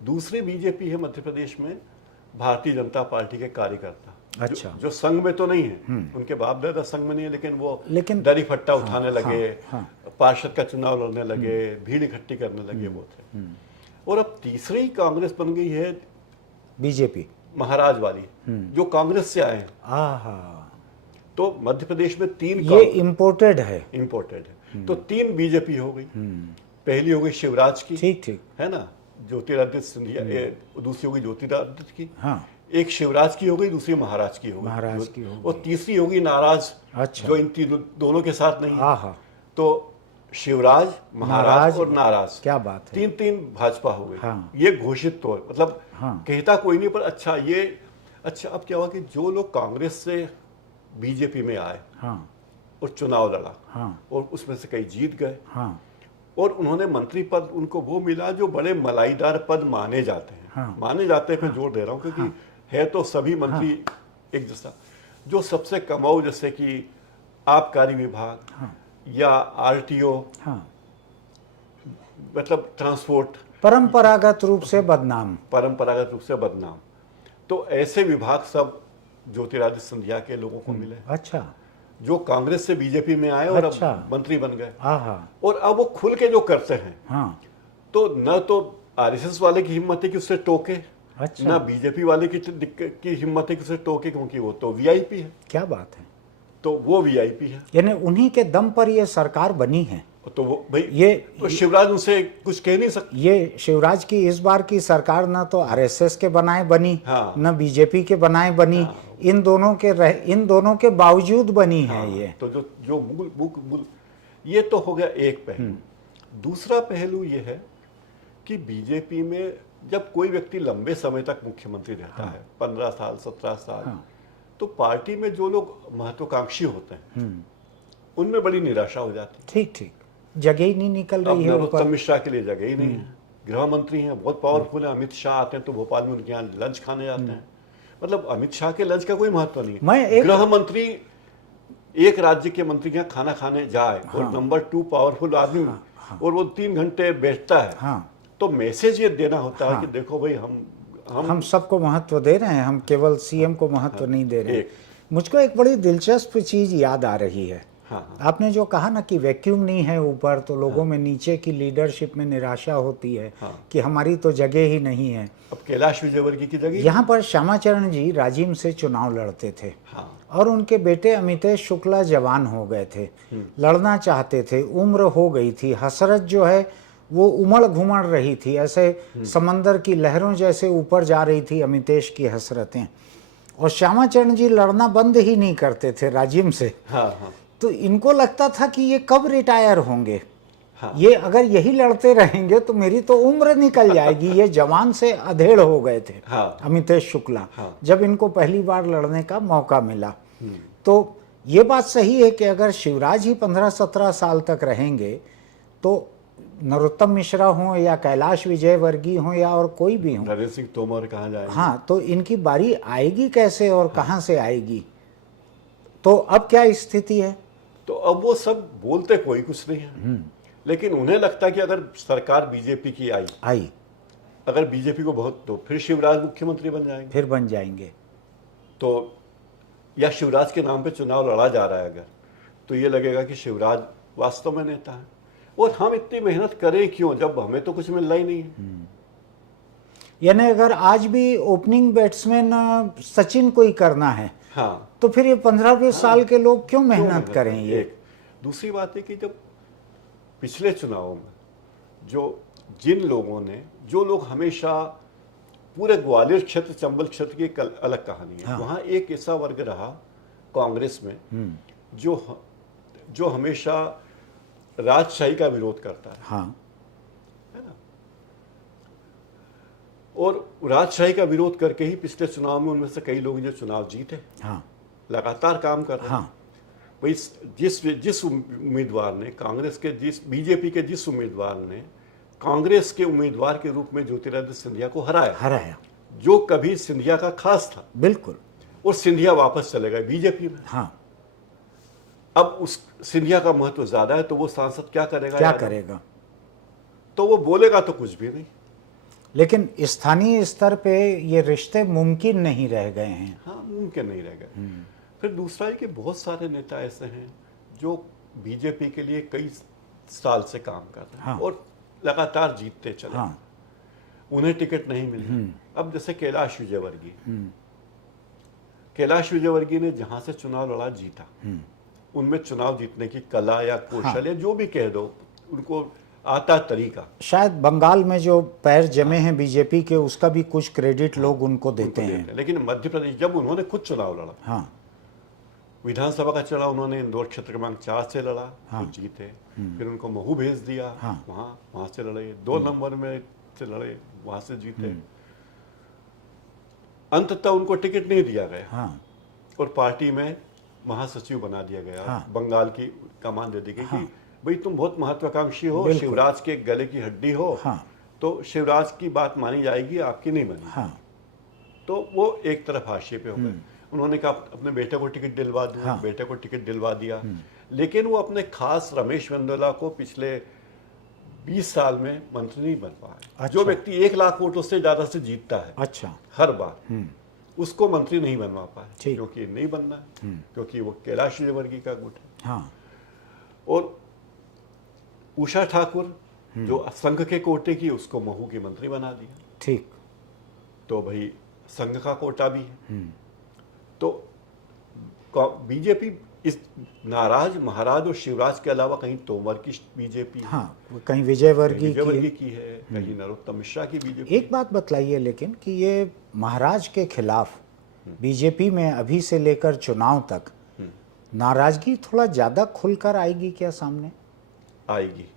दूसरी बीजेपी है मध्य प्रदेश में भारतीय जनता पार्टी के कार्यकर्ता, अच्छा, जो संघ में तो नहीं है, उनके बाप दादा संघ में नहीं है, लेकिन दरी फट्टा उठाने लगे, पार्षद का चुनाव लड़ने लगे, भीड़ इकट्ठी करने लगे, वो थे। और अब तीसरी कांग्रेस बन गई है बीजेपी महाराज वाली, जो कांग्रेस से आए हैं। आहा, तो मध्य प्रदेश में तीन ये इम्पोर्टेड है। तो 3 बीजेपी हो गई। पहली हो गई शिवराज की, ठीक है ना, ज्योतिरादित्य सिंधिया, दूसरी हो गई ज्योतिरादित्य की, हाँ, एक शिवराज की हो गई, दूसरी महाराज की हो गई, और तीसरी होगी नाराज, अच्छा, जो इन दोनों के साथ नहीं है। आहा, तो शिवराज, महाराज और नाराज, क्या बात है, 3 भाजपा हो गई। हाँ, ये घोषित तो मतलब कहता कोई नहीं, पर अच्छा अब क्या हुआ कि जो लोग कांग्रेस से बीजेपी में आए, हाँ, और चुनाव लड़ा, हाँ, और उसमें से कई जीत गए, हाँ, और उन्होंने मंत्री पद उनको वो मिला जो बड़े मलाईदार पद माने जाते हैं। हाँ, माने जाते हैं, मैं जोर दे रहा हूँ, क्योंकि है तो सभी मंत्री एक जैसा। जो सबसे कमाऊ, जैसे कि आबकारी विभाग, या आरटीओ, मतलब ट्रांसपोर्ट, परंपरागत रूप से बदनाम, तो ऐसे विभाग सब ज्योतिरादित्य सिंधिया के लोगों को मिले। अच्छा, जो कांग्रेस से बीजेपी में आए और अच्छा, अब मंत्री बन गए। आहा, और अब वो खुल के जो करते हैं, हाँ, तो न तो आरएसएस वाले की हिम्मत है कि उससे टोके, अच्छा, ना बीजेपी वाले की हिम्मत है कि उससे टोके, क्योंकि वो तो वीआईपी है। क्या बात है, तो वो वीआईपी है, यानी उन्हीं के दम पर ये सरकार बनी है। तो वो भाई ये तो शिवराज उनसे कुछ कह नहीं सकते। ये शिवराज की इस बार की सरकार ना तो आरएसएस के बनाए बनी, हाँ, न बीजेपी के बनाए बनी, हाँ, इन दोनों के बावजूद बनी है। हाँ, ये तो जो मूल ये तो हो गया एक पहलू। दूसरा पहलू ये है कि बीजेपी में जब कोई व्यक्ति लंबे समय तक मुख्यमंत्री रहता है, 15 साल 17 साल, तो पार्टी में जो लोग महत्वाकांक्षी होते हैं उनमें बड़ी निराशा हो जाती है। ठीक, जगह ही नहीं निकल रही है। नरोत्तम मिश्रा के लिए जगह ही नहीं है, गृह मंत्री हैं, बहुत पावरफुल है। अमित शाह आते हैं तो भोपाल में उनके यहाँ लंच खाने जाते हैं। मतलब अमित शाह के लंच का कोई महत्व नहीं है। गृह मंत्री एक राज्य के मंत्री के यहाँ खाना खाने जाए, और नंबर 2 पावरफुल आदमी, और वो 3 घंटे बैठता है, तो मैसेज ये देना होता है कि देखो भाई हम सबको महत्व दे रहे हैं, हम केवल सीएम को महत्व नहीं दे रहे हैं। मुझको एक बड़ी दिलचस्प चीज याद आ रही है। आपने जो कहा ना कि वैक्यूम नहीं है ऊपर, तो लोगों में नीचे की लीडरशिप में निराशा होती है कि हमारी तो जगह ही नहीं है। अब कैलाश विजयवर्गीय की जगह, यहाँ पर श्यामाचरण जी राजिम से चुनाव लड़ते थे, और उनके बेटे अमितेश शुक्ला जवान हो गए थे, लड़ना चाहते थे, उम्र हो गई थी, हसरत जो है वो उमड़ घुमड़ रही थी, ऐसे समंदर की लहरों जैसे ऊपर जा रही थी अमितेश की हसरतें, और श्यामाचरण जी लड़ना बंद ही नहीं करते थे राजिम से। तो इनको लगता था कि ये कब रिटायर होंगे, ये अगर यही लड़ते रहेंगे तो मेरी तो उम्र निकल जाएगी। ये जवान से अधेड़ हो गए थे अमितेश शुक्ला, जब इनको पहली बार लड़ने का मौका मिला। तो ये बात सही है कि अगर शिवराज ही 15-17 साल तक रहेंगे, तो नरोत्तम मिश्रा हो या कैलाश विजयवर्गीय हो या और कोई भी हो, नरेंद्र सिंह तोमर कहाँ जाएंगे, हाँ, तो इनकी बारी आएगी कैसे और कहाँ से आएगी। तो अब क्या स्थिति है? तो अब वो सब बोलते कोई कुछ नहीं है, लेकिन उन्हें लगता है कि अगर सरकार बीजेपी की आई, अगर बीजेपी को बहुत, तो फिर शिवराज मुख्यमंत्री बन जाएंगे, तो या शिवराज के नाम पे चुनाव लड़ा जा रहा है अगर, तो ये लगेगा कि शिवराज वास्तव में नेता है, और हम इतनी मेहनत करें क्यों जब हमें तो कुछ मिल रहा ही नहीं है। यानी अगर आज भी ओपनिंग बैट्समैन सचिन को ही करना है, तो फिर ये 15-20 साल के लोग क्यों मेहनत करें। ये दूसरी बात है कि जब पिछले चुनावों में जो लोग हमेशा पूरे ग्वालियर क्षेत्र, चंबल क्षेत्र की एक अलग कहानी है, वहां एक ऐसा वर्ग रहा कांग्रेस में जो हमेशा राजशाही का विरोध करता है हाँ ना, और राजशाही का विरोध करके ही पिछले चुनाव में उनमें से कई लोग जो चुनाव जीते, हाँ लगातार काम कर रहे हैं। हाँ भाई जिस उम्मीदवार ने कांग्रेस के बीजेपी के जिस उम्मीदवार ने कांग्रेस के उम्मीदवार के रूप में ज्योतिरादित्य सिंधिया को हराया, जो कभी सिंधिया का खास था, बिल्कुल, और सिंधिया वापस चले गए बीजेपी में। हाँ अब उस सिंधिया का महत्व ज्यादा है, तो वो सांसद क्या करेगा? क्या करेगा? तो वो बोलेगा तो कुछ भी नहीं। लेकिन स्थानीय स्तर पे ये रिश्ते मुमकिन नहीं रह गए हैं। हाँ, मुमकिन नहीं रह गए। फिर दूसरा है कि बहुत सारे नेता ऐसे हैं जो बीजेपी के लिए कई साल से काम कर रहे हैं, हाँ। और लगातार जीतते चले, हाँ उन्हें टिकट नहीं मिली। अब जैसे कैलाश विजयवर्गीय ने जहां से चुनाव लड़ा जीता, उनमें चुनाव जीतने की कला या कौशल या जो भी कह दो, उनको आता तरीका। शायद बंगाल में जो पैर जमे हैं बीजेपी के, उसका भी कुछ क्रेडिट लोग उनको देते हैं। लेकिन मध्य प्रदेश जब उन्होंने खुद चुनाव लड़ा, हाँ विधानसभा का चुनाव उन्होंने इंदौर क्षेत्र क्रमांक 4 से लड़ा, हाँ। तो जीते। फिर उनको महू भेज दिया, हाँ। वहां से लड़े, 2 नंबर में से लड़े, वहां से जीते। अंततः उनको टिकट नहीं दिया गया, हाँ और पार्टी में महासचिव बना दिया गया। हाँ। बंगाल की कमान दे दी गई हाँ। कि भाई तुम बहुत महत्वाकांक्षी हो, बिल्कुल। शिवराज के गले की हड्डी हो, हाँ। तो शिवराज की बात मानी जाएगी, आपकी नहीं बनी। हाँ तो वो एक तरफ हाशिए पे हो गए। उन्होंने कहा अपने बेटे को टिकट दिलवा दूं, हाँ। बेटे को टिकट दिलवा दिया। लेकिन वो अपने खास रमेश वेंदोला को पिछले 20 साल में मंत्री नहीं बन पाए। अच्छा। जो व्यक्ति 1 लाख वोटों से ज्यादा से जीतता है अच्छा, हर बार, उसको मंत्री नहीं बनवा पाए, ठीक। क्योंकि नहीं बनना है, क्योंकि वो कैलाश विजयवर्गीय का गुट है। हाँ और उषा ठाकुर जो संघ के कोटे की, उसको महू की मंत्री बना दिया। ठीक। तो भाई संघ का कोटा भी है। तो बीजेपी इस नाराज महाराज और शिवराज के अलावा कहीं तोमर की बीजेपी, हाँ कहीं विजयवर्गीय की है, कहीं नरोत्तम मिश्रा की बीजेपी। एक बात बतलाइए लेकिन कि ये महाराज के खिलाफ बीजेपी में अभी से लेकर चुनाव तक नाराजगी थोड़ा ज्यादा खुलकर आएगी क्या सामने? आएगी,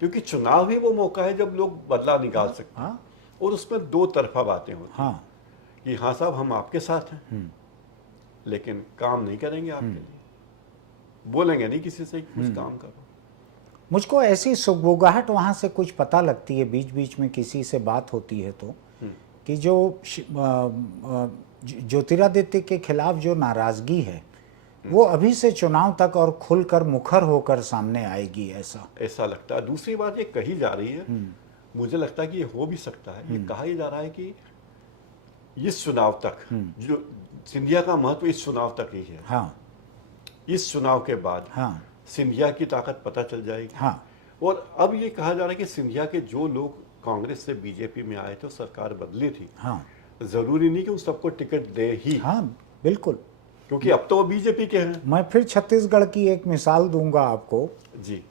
क्योंकि चुनाव ही वो मौका है जब लोग बदला निकाल सकते हैं। हाँ और उसमें 2 तरफा बातें होती हैं हाँ कि हाँ साहब हम आपके साथ हैं, लेकिन काम नहीं करेंगे आपके लिए, बोलेंगे नहीं किसी से कुछ काम करो। मुझको ऐसी सुगबुगाहट वहाँ से कुछ पता लगती है, बीच बीच में किसी से बात होती है तो, कि जो ज्योतिरादित्य के खिलाफ जो नाराजगी है वो अभी से चुनाव तक और खुलकर मुखर होकर सामने आएगी, ऐसा लगता है। दूसरी बात ये कही जा रही है, मुझे लगता है कि ये हो भी सकता है, ये कहा ही जा रहा है कि इस चुनाव तक जो सिंधिया का महत्व इस चुनाव तक ही है। हाँ इस चुनाव के बाद हाँ सिंधिया की ताकत पता चल जाएगी। हाँ और अब ये कहा जा रहा है कि सिंधिया के जो लोग कांग्रेस से बीजेपी में आए थे, सरकार बदली थी, हाँ जरूरी नहीं कि उन सबको टिकट दे ही, हाँ बिल्कुल, क्योंकि अब तो वो बीजेपी के हैं। मैं फिर छत्तीसगढ़ की एक मिसाल दूंगा आपको जी।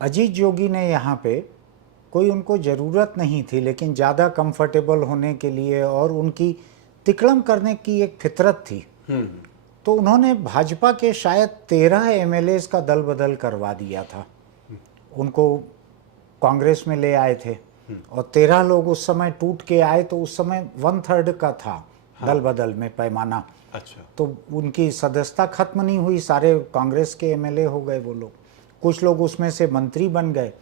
अजीत जोगी ने यहाँ पे कोई उनको ज़रूरत नहीं थी, लेकिन ज़्यादा कंफर्टेबल होने के लिए और उनकी तिकड़म करने की एक फितरत थी, तो उन्होंने भाजपा के शायद 13 एमएलएज का दल बदल करवा दिया था। उनको कांग्रेस में ले आए थे और 13 लोग उस समय टूट के आए, तो उस समय 1/3 का था दल बदल में पैमाना। अच्छा। तो उनकी सदस्यता खत्म नहीं हुई, सारे कांग्रेस के एमएलए हो गए वो लोग, कुछ लोग उसमें से मंत्री बन गए।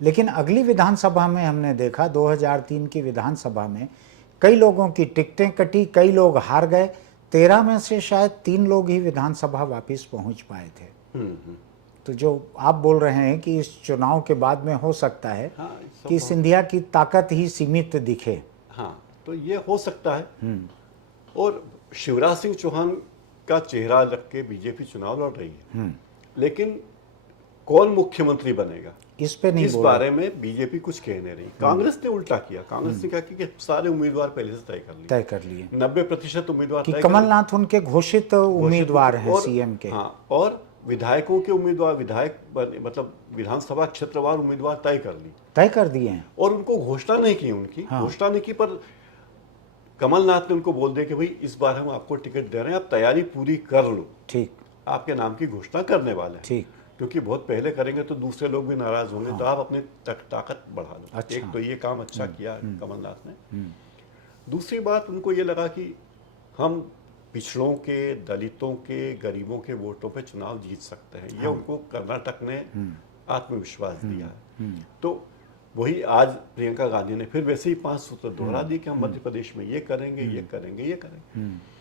लेकिन अगली विधानसभा में हमने देखा 2003 की विधानसभा में कई लोगों की टिकटें कटी, कई लोग हार गए, 13 में से शायद 3 लोग ही विधानसभा वापस पहुंच पाए थे। तो जो आप बोल रहे हैं कि इस चुनाव के बाद में हो सकता है हाँ, कि सिंधिया की ताकत ही सीमित दिखे। हाँ, तो ये हो सकता है। और शिवराज सिंह चौहान का चेहरा रख के बीजेपी चुनाव लड़ रही है, लेकिन कौन मुख्यमंत्री बनेगा इस पे नहीं इस बारे में बीजेपी कुछ कह नहीं रही। कांग्रेस ने उल्टा किया, कांग्रेस ने कहा कि सारे उम्मीदवार पहले से तय कर लिए 90% उम्मीदवार कि कमलनाथ उनके घोषित उम्मीदवार हैं सीएम के। हाँ, और विधायकों के उम्मीदवार मतलब विधानसभा क्षेत्रवार उम्मीदवार तय कर दिए हैं, और उनको घोषणा नहीं की, उनकी हाँ। घोषणा नहीं की, पर कमलनाथ ने उनको बोल दिया कि भाई इस बार हम आपको टिकट दे रहे हैं, आप तैयारी पूरी कर लो। ठीक। आपके नाम की घोषणा करने वाले हैं। ठीक। क्योंकि बहुत पहले करेंगे तो दूसरे लोग भी नाराज होंगे। हाँ। तो आप अपनी ताकत बढ़ा लो। अच्छा। एक तो ये काम अच्छा किया कमलनाथ ने। दूसरी बात, उनको ये लगा कि हम पिछड़ों के, दलितों के, गरीबों के वोटों पे चुनाव जीत सकते हैं। ये उनको कर्नाटक ने आत्मविश्वास दिया है। तो वही आज प्रियंका गांधी ने फिर वैसे ही 5 सूत्र दोहरा दी कि हम मध्य प्रदेश में ये करेंगे, ये करेंगे, ये करेंगे।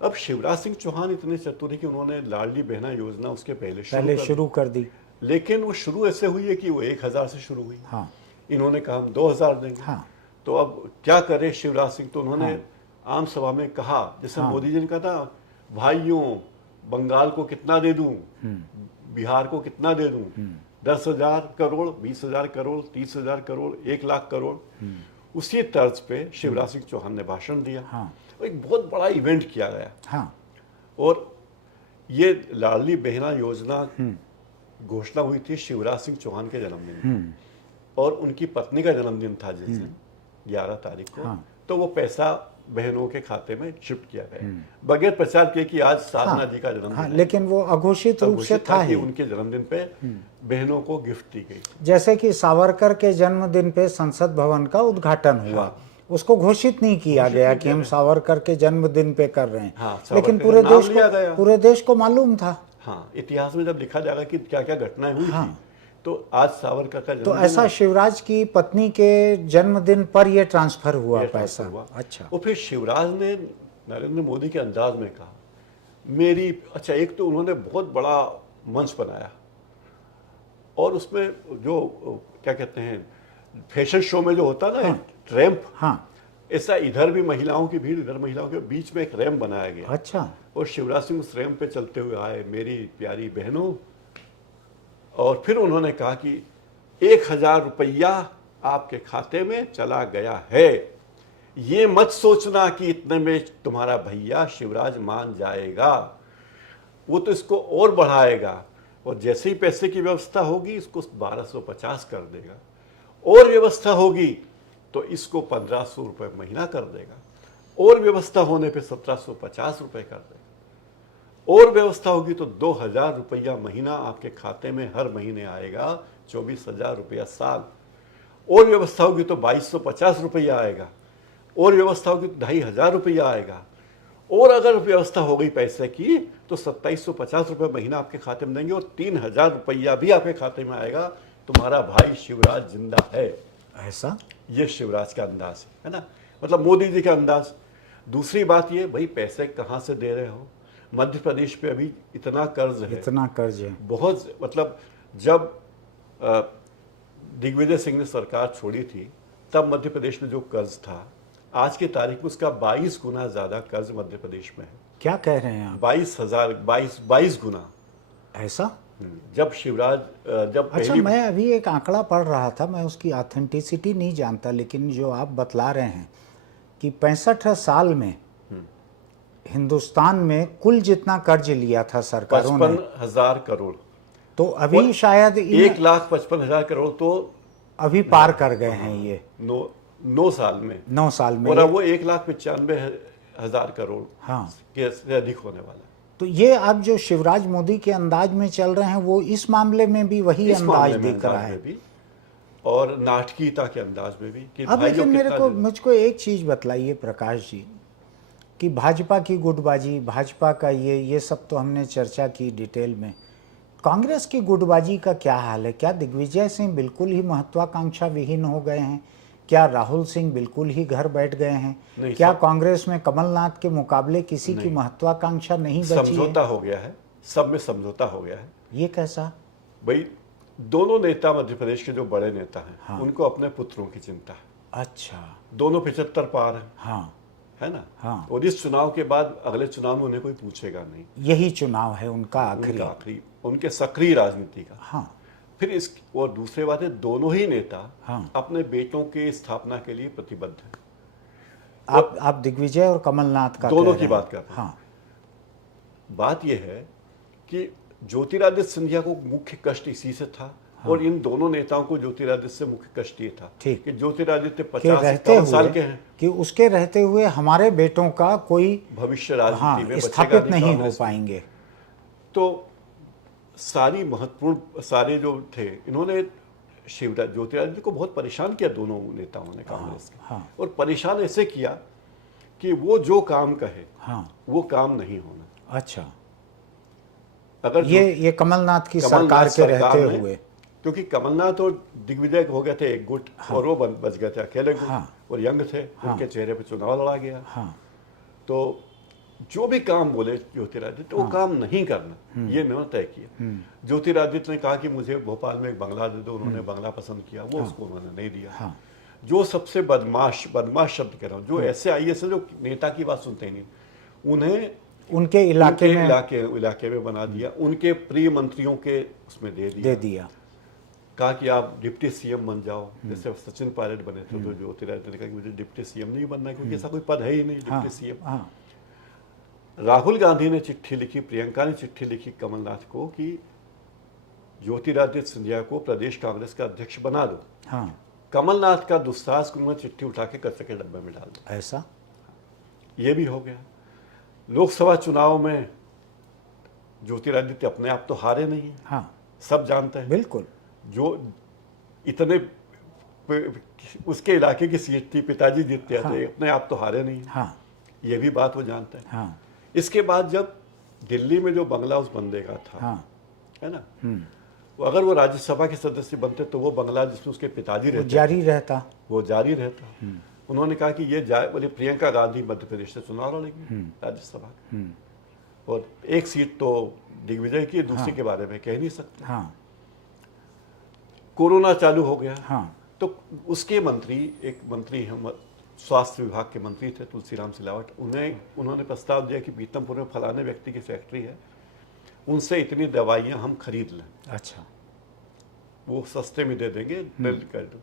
अब शिवराज सिंह चौहान इतने चतुर है कि उन्होंने लाडली बहना योजना उसके पहले शुरू कर दी। लेकिन वो शुरू ऐसे हुई है कि वो 1000 से शुरू हुई। हाँ। इन्होंने कहा हम 2000 देंगे। हाँ। तो अब क्या करे शिवराज सिंह, तो उन्होंने आम सभा में कहा, जैसे मोदी जी ने कहा था, भाइयों बंगाल को कितना दे दूं, बिहार को कितना दे दूं, 10,000 करोड़, 20,000 करोड़, 30,000 करोड़, 1,00,000 करोड़। उसी तर्ज पे शिवराज सिंह चौहान ने भाषण दिया। हाँ। एक बहुत बड़ा इवेंट किया गया। हाँ। और ये लाडली बहना योजना घोषणा हुई थी शिवराज सिंह चौहान के जन्मदिन, और उनकी पत्नी का जन्मदिन था जिस दिन 11 तारीख को। हाँ। तो वो पैसा बहनों के खाते में शिफ्ट किया गया, बगैर प्रचार किए कि आज साधना जी का जन्मदिन है। लेकिन वो अघोषित रूप से था ही। उनके जन्मदिन पे बहनों को गिफ्ट दी गई। जैसे कि सावरकर के जन्मदिन पे संसद भवन का उद्घाटन हुआ। उसको घोषित नहीं किया गया कि हम सावरकर के जन्मदिन पे कर रहे हैं। लेकिन पूरे देश को मालूम था। हाँ, इतिहास में जब लिखा जाएगा कि क्या क्या घटनाएं हुई थी, तो आज सावरकर का तो ऐसा शिवराज की पत्नी के जन्मदिन पर ये ट्रांसफर हुआ पैसा। अच्छा। और फिर शिवराज ने नरेंद्र मोदी के अंदाज में कहा मेरी, अच्छा, एक तो उन्होंने बहुत बड़ा मंच बनाया, और उसमें जो क्या कहते हैं फैशन शो में जो होता है ना, रैंप, ऐसा इधर भी महिलाओं की भीड़, इधर महिलाओं के बीच में एक रैंप बनाया गया। अच्छा। और शिवराज सिंह उस रैंप पे चलते हुए आए, मेरी प्यारी बहनों, और फिर उन्होंने कहा कि 1,000 रुपया आपके खाते में चला गया है, ये मत सोचना कि इतने में तुम्हारा भैया शिवराज मान जाएगा, वो तो इसको और बढ़ाएगा, और जैसे ही पैसे की व्यवस्था होगी इसको 1250 कर देगा, और व्यवस्था होगी तो इसको 1,500 रुपये महीना कर देगा, और व्यवस्था होने पे 1,750 रुपये कर देगा, और व्यवस्था होगी तो 2,000 रुपया महीना आपके खाते में हर महीने आएगा, 24,000 रुपया साल, और व्यवस्था होगी तो 2,250 रुपया आएगा, और व्यवस्था होगी तो 2,500 रुपया आएगा, और अगर व्यवस्था हो गई पैसे की तो 2,750 रुपये महीना आपके खाते में देंगे, और 3,000 रुपया भी आपके खाते में आएगा। तुम्हारा भाई शिवराज जिंदा है। ऐसा ये शिवराज का अंदाज है ना, मतलब मोदी जी का अंदाज। दूसरी बात ये, भाई पैसे कहाँ से दे रहे हो? मध्य प्रदेश पे अभी इतना कर्ज है, इतना कर्ज है बहुत, मतलब जब दिग्विजय सिंह ने सरकार छोड़ी थी तब मध्य प्रदेश में जो कर्ज था, आज की तारीख में उसका 22 गुना ज्यादा कर्ज मध्य प्रदेश में है। क्या कह रहे हैं आप? 22 गुना। ऐसा? जब शिवराज जब अच्छा, मैं अभी एक आंकड़ा पढ़ रहा था, मैं उसकी ऑथेंटिसिटी नहीं जानता, लेकिन जो आप बतला रहे हैं कि 65 साल में हिंदुस्तान में कुल जितना कर्ज लिया था सरकारों ने, 55,000 करोड़, तो अभी शायद 1,55,000 करोड़ तो अभी पार कर गए हैं ये 9 साल में। 9 साल में, और अब वो 1,95,000 करोड़ से अधिक होने वाला है। तो ये अब जो शिवराज मोदी के अंदाज में चल रहे हैं, वो इस मामले में भी वही अंदाज दिख रहा है, और नाटकीयता के अंदाज में भी कि अब लेकिन मुझको एक चीज बतलाइए प्रकाश जी, कि भाजपा की गुटबाजी, भाजपा का ये सब तो हमने चर्चा की डिटेल में, कांग्रेस की गुटबाजी का क्या हाल है? क्या दिग्विजय सिंह बिल्कुल ही महत्वाकांक्षा विहीन हो गए हैं? क्या राहुल सिंह बिल्कुल ही घर बैठ गए हैं? क्या कांग्रेस में कमलनाथ के मुकाबले किसी की महत्वाकांक्षा नहीं बची है? समझौता हो गया है, सब में समझौता हो गया है। ये कैसा? भाई दोनों नेता मध्य प्रदेश के जो बड़े नेता हैं, उनको अपने पुत्रों की चिंता है। अच्छा। दोनों 75 पार हैं। हाँ, है ना। हाँ। और इस चुनाव के बाद अगले चुनाव में उन्हें कोई पूछेगा नहीं, यही चुनाव है उनका आखिरी, उनके सक्रिय राजनीति का। हाँ। फिर इस और दूसरी बात है, दोनों ही नेता हाँ। अपने बेटों के स्थापना के लिए प्रतिबद्ध हैं। आप दिग्विजय और कमलनाथ का दोनों की बात करते हैं। हाँ। बात यह है कि ज्योतिरादित्य सिंधिया को मुख्य कष्ट इसी से था। हाँ। और इन दोनों नेताओं को ज्योतिरादित्य से मुख्य कष्ट ये था कि ज्योतिरादित्य 50 साल के हैं, कि उसके रहते हुए हमारे बेटों का कोई भविष्य राजनीति में स्थापित नहीं हो पाएंगे। तो सारी महत्वपूर्ण सारे जो थे, इन्होंने शिवराज ज्योतिरादित्य को बहुत परेशान किया, दोनों नेताओं ने कांग्रेस के। हाँ। और परेशान ऐसे किया कि वो जो काम कहे वो काम नहीं होना। अच्छा, अगर ये कमलनाथ की सरकार के रहते हुए, क्योंकि कमलनाथ और दिग्विजय हो गए थे एक गुट, और वो बच गए थे अकेले गुट, और यंग थे, उनके चेहरे पे चुनाव लड़ा गया। तो जो भी काम बोले ज्योतिरादित्य, वो काम नहीं करना, ये इन्होंने तय किया। ज्योतिरादित्य ने कहा कि मुझे भोपाल में एक बंगला दे दो, उन्होंने बंगला पसंद किया, वो उसको उन्होंने नहीं दिया। जो सबसे बदमाश शब्द कह रहा हूँ, जो ऐसे आईएएस जो नेता की बात सुनते ही नहीं, उन्हें उनके इलाके में बना दिया, उनके प्रिय मंत्रियों के उसमें दे दिया। कहा कि आप डिप्टी सीएम बन जाओ, जैसे सचिन पायलट बने थे, तो ज्योतिरादित्य ने कहा कि मुझे डिप्टी सीएम नहीं बनना है, क्योंकि ऐसा कोई पद है ही नहीं डिप्टी सीएम। राहुल गांधी ने चिट्ठी लिखी, प्रियंका ने चिट्ठी लिखी कमलनाथ को कि ज्योतिरादित्य सिंधिया को प्रदेश कांग्रेस का अध्यक्ष बना दो। कमलनाथ का दुस्साहस, उन्होंने चिट्ठी उठा के कचरे के डब्बे में डाल दो। ऐसा ये भी हो गया। लोकसभा चुनाव में ज्योतिरादित्य अपने आप तो हारे नहीं है, सब जानते हैं। बिल्कुल, जो इतने उसके इलाके की सीट थी, पिताजी जीतते थे, अपने आप तो हारे नहीं है, ये भी बात वो जानते हैं। इसके बाद जब दिल्ली में जो बंगला उस बंदे का था, है ना, अगर वो राज्यसभा के सदस्य बनते तो वो बंगला जिसमें उसके पिताजी रहते वो जारी रहता। उन्होंने कहा कि ये बोले प्रियंका गांधी मध्य प्रदेश से चुनाव लड़ेगी राज्यसभा, और एक सीट तो दिग्विजय की, दूसरी के बारे में कह नहीं सकते। कोरोना चालू हो गया, तो उसके एक मंत्री हम स्वास्थ्य विभाग के मंत्री थे, तुलसीराम सिलावट, उन्होंने प्रस्ताव दिया कि पीतमपुर में फलाने व्यक्ति की फैक्ट्री है, उनसे इतनी दवाइयां हम खरीद लें। अच्छा, वो सस्ते में दे देंगे, बिल कर दो।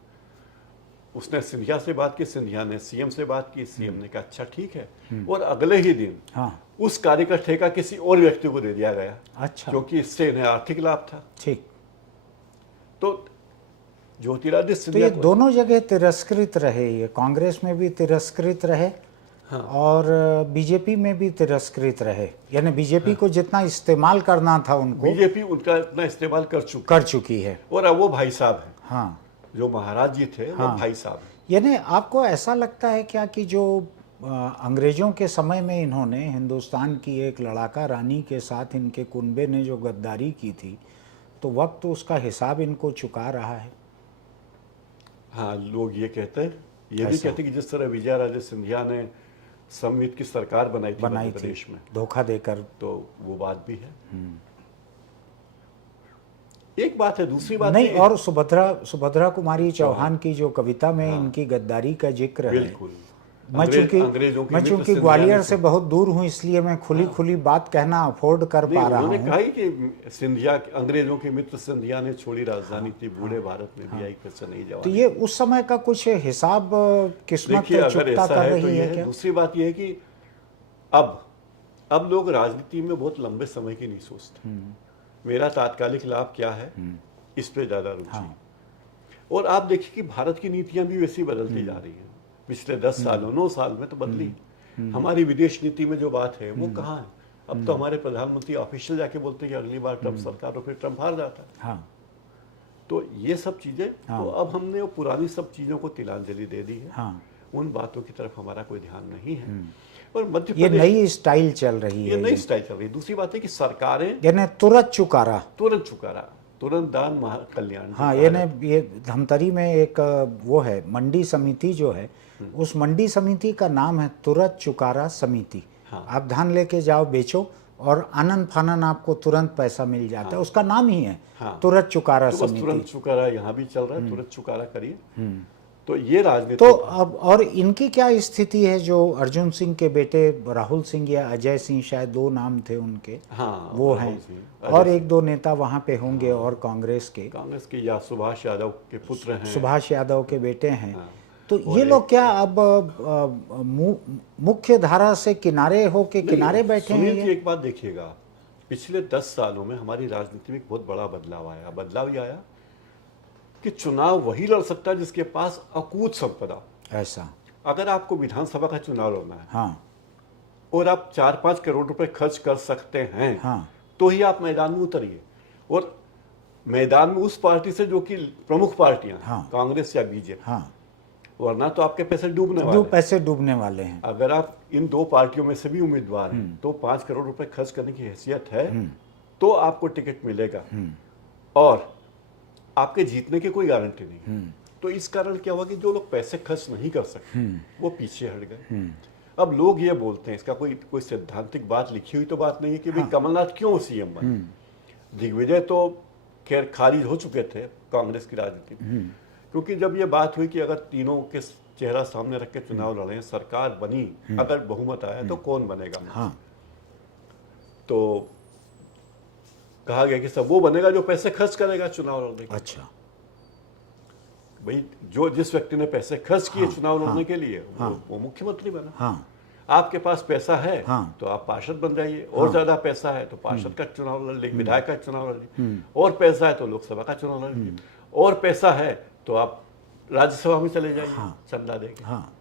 उसने सिंधिया से बात की, सिंधिया ने सीएम से बात की, सीएम ने कहा अच्छा ठीक है, और अगले ही दिन उस कार्य का ठेका किसी और व्यक्ति को दे दिया गया। अच्छा, क्योंकि इससे इन्हें आर्थिक लाभ था। ठीक। तो ज्योतिरादित्य तो सिंधिया ये दोनों जगह तिरस्कृत रहे, ये कांग्रेस में भी तिरस्कृत रहे और बीजेपी में भी तिरस्कृत रहे, यानी बीजेपी को जितना इस्तेमाल करना था उनको, बीजेपी उनका इतना इस्तेमाल कर चुकी है। और अब वो भाई साहब हैं, जो महाराज जी थे वो भाई साहब हैं। यानी आपको ऐसा लगता है क्या कि जो अंग्रेजों के समय में इन्होंने हिंदुस्तान की एक लड़ाका रानी के साथ इनके कुनबे ने जो गद्दारी की थी, तो वक्त उसका हिसाब इनको चुका रहा है? हाँ, लोग ये कहते हैं, ये भी कहते हैं कि जिस तरह विजय राजे सिंधिया ने सम्मित की सरकार बनाई थी मध्य प्रदेश में धोखा देकर, तो वो बात भी है। एक बात है, दूसरी बात नहीं, और सुभद्रा कुमारी चौहान की जो कविता में इनकी गद्दारी का जिक्र है, बिल्कुल। मैं चूंकि ग्वालियर से बहुत दूर हूँ, इसलिए मैं खुली बात कहना अफोर्ड कर पा रहा हूँ। उन्होंने कहा ही कि सिंधिया, अंग्रेजों के मित्र सिंधिया ने छोड़ी राजधानी थी, बूढ़े भारत में भी आई, फिर से नहीं जाओ। तो ये उस समय का कुछ हिसाब किस्मत चुकता कर रही है क्या? दूसरी बात ये है कि अब लोग राजनीति में बहुत लंबे समय की नहीं सोचते। मेरा तात्कालिक लाभ क्या है, इस पे ज्यादा रुचि। और आप देखिए कि भारत की नीतियां भी वैसी बदलती जा रही हैं। पिछले 10 सालों 9 साल में तो बदली। हमारी विदेश नीति में जो बात है वो कहाँ है? अब तो हमारे प्रधानमंत्री ऑफिशियल जाके बोलते हैं कि अगली बार ट्रम्प सरकार, और फिर ट्रम्प हार जाता है। तो ये सब चीजें, तो अब हमने वो पुरानी सब चीजों को तिलांजलि दे दी है। उन बातों की तरफ हमारा कोई ध्यान नहीं है। और मध्य प्रदेश, ये नई स्टाइल चल रही है, ये नई स्टाइल चल रही है। दूसरी बात है कि सरकारें, यानी तुरंत चुकारा, तुरंत दान महाकल्याण। हाँ, ये धमतरी में एक वो है मंडी समिति जो है, उस मंडी समिति का नाम है तुरंत चुकारा समिति। आप धान लेके जाओ, बेचो, और आनन फानन आपको तुरंत पैसा मिल जाता है। उसका नाम ही है तुरंत चुकारा समिति। तुरंत चुकारा यहाँ भी चल रहा है, तुरंत चुकारा करिए। तो ये राजनीति, तो अब और इनकी क्या स्थिति है? जो अर्जुन सिंह के बेटे राहुल सिंह या अजय सिंह, शायद 2 नाम थे उनके, वो हैं, और 1-2 नेता वहाँ पे होंगे, और कांग्रेस के या सुभाष यादव के पुत्र हैं, सुभाष यादव के बेटे हैं। तो ये लोग क्या अब मुख्य धारा से किनारे किनारे बैठे हैं? एक बात देखिएगा, पिछले 10 सालों में हमारी राजनीति में एक बहुत बड़ा बदलाव आया। बदलाव ये आया कि चुनाव वही लड़ सकता है जिसके पास अकूत संपदा। ऐसा, अगर आपको विधानसभा का चुनाव लड़ना है और आप 4-5 करोड़ रुपए खर्च कर सकते हैं, तो ही आप मैदान में उतरिए, और मैदान में उस पार्टी से जो कि प्रमुख पार्टियां हैं, हाँ। कांग्रेस या बीजेपी, हाँ, वरना तो आपके पैसे डूबने वाले जो हैं। पैसे डूबने वाले हैं। अगर आप इन दो पार्टियों में से भी उम्मीदवार हैं तो 5 करोड़ रुपए खर्च करने की हैसियत है तो आपको टिकट मिलेगा, और आपके जीतने की कोई गारंटी नहीं। तो इस कारण क्या हुआ कि जो लोग पैसे खर्च नहीं कर सकते वो पीछे हट गए। अब लोग ये बोलते हैं, इसका कोई सैद्धांतिक बात लिखी हुई तो बात नहीं है कि भाई कमलनाथ क्यों सीएम बने। दिग्विजय तो खैर खारिज हो चुके थे कांग्रेस की राजनीति में, क्योंकि जब ये बात हुई कि अगर तीनों के चेहरा सामने रख के चुनाव लड़े, सरकार बनी, अगर बहुमत आया तो कौन बनेगा। हाँ, तो कहा गया कि सब वो बनेगा जो पैसे खर्च करेगा चुनाव लड़ने के लिए। अच्छा, भाई जो जिस व्यक्ति ने पैसे खर्च किए चुनाव लड़ने के लिए वो मुख्यमंत्री बना। हाँ, आपके पास पैसा है हाँ। तो आप पार्षद बन जाइए, और ज्यादा पैसा है तो पार्षद का चुनाव लड़ लीजिए, विधायक का चुनाव लड़ लीजिए, और पैसा है तो लोकसभा का चुनाव लड़ लीजिए, और पैसा है तो आप राज्यसभा में चले जाइए चंदा देके। हाँ,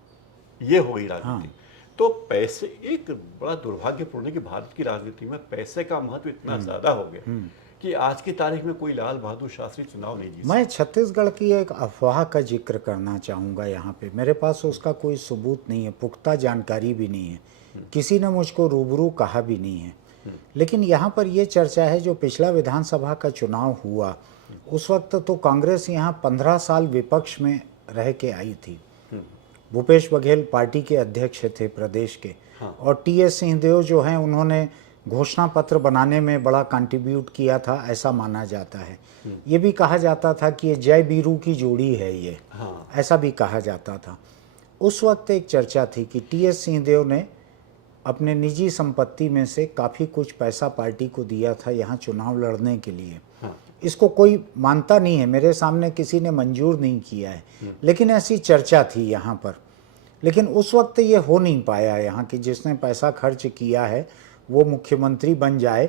ये हो गई राजनीति। तो पैसे एक बड़ा दुर्भाग्यपूर्ण है कि भारत की राजनीति में पैसे का महत्व इतना ज्यादा हो गया कि आज की तारीख में कोई लाल बहादुर शास्त्री चुनाव नहीं जीत मैं छत्तीसगढ़ की एक अफवाह का जिक्र करना चाहूँगा यहाँ पे। मेरे पास उसका कोई सबूत नहीं है, पुख्ता जानकारी भी नहीं है, किसी ने मुझको रूबरू कहा भी नहीं है। लेकिन यहाँ पर ये चर्चा है, जो पिछला विधानसभा का चुनाव हुआ उस वक्त तो कांग्रेस यहाँ 15 साल विपक्ष में रह के आई थी। भूपेश बघेल पार्टी के अध्यक्ष थे प्रदेश के, और टी.एस. सिंहदेव जो हैं उन्होंने घोषणा पत्र बनाने में बड़ा कंट्रीब्यूट किया था, ऐसा माना जाता है। ये भी कहा जाता था कि ये जय बीरू की जोड़ी है ये, ऐसा भी कहा जाता था। उस वक्त एक चर्चा थी कि टी.एस. सिंहदेव ने अपने निजी संपत्ति में से काफ़ी कुछ पैसा पार्टी को दिया था यहाँ चुनाव लड़ने के लिए। इसको कोई मानता नहीं है, मेरे सामने किसी ने मंजूर नहीं किया है, लेकिन ऐसी चर्चा थी यहाँ पर। लेकिन उस वक्त ये हो नहीं पाया यहाँ कि जिसने पैसा खर्च किया है वो मुख्यमंत्री बन जाए।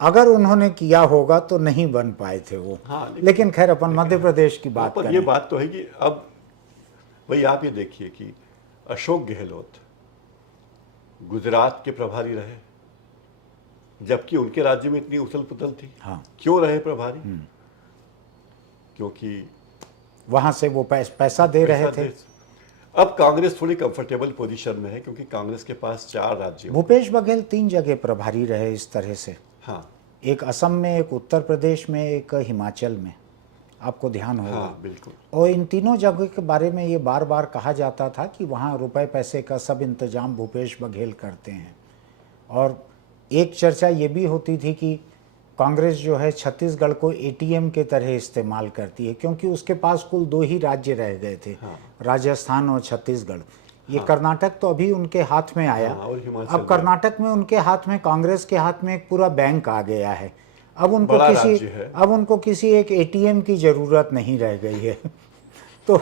अगर उन्होंने किया होगा तो नहीं बन पाए थे वो। लेकिन खैर अपन मध्य प्रदेश की बात करें। ये बात तो है कि अब भाई आप ये देखिए कि अशोक गहलोत गुजरात के प्रभारी रहे, जबकि उनके राज्य में इतनी उथल पुथल थी। क्यों रहे प्रभारी? क्योंकि वहां से वो पैसा दे रहे थे। अब कांग्रेस थोड़ी कंफर्टेबल पोजीशन में है क्योंकि कांग्रेस के पास 4 राज्य। भूपेश बघेल 3 जगह प्रभारी रहे इस तरह से। हाँ, एक असम में, एक उत्तर प्रदेश में, एक हिमाचल में, आपको ध्यान होगा। हाँ, बिल्कुल। और इन तीनों जगह के बारे में ये बार बार कहा जाता था कि वहाँ रुपए पैसे का सब इंतजाम भूपेश बघेल करते हैं। और एक चर्चा ये भी होती थी कि कांग्रेस जो है छत्तीसगढ़ को एटीएम के तरह इस्तेमाल करती है, क्योंकि उसके पास कुल 2 ही राज्य रह गए थे, राजस्थान और छत्तीसगढ़। ये कर्नाटक तो अभी उनके हाथ में आया। अब कर्नाटक में उनके हाथ में, कांग्रेस के हाथ में एक पूरा बैंक आ गया है। अब उनको किसी एक एटीएम की जरूरत नहीं रह गई है। तो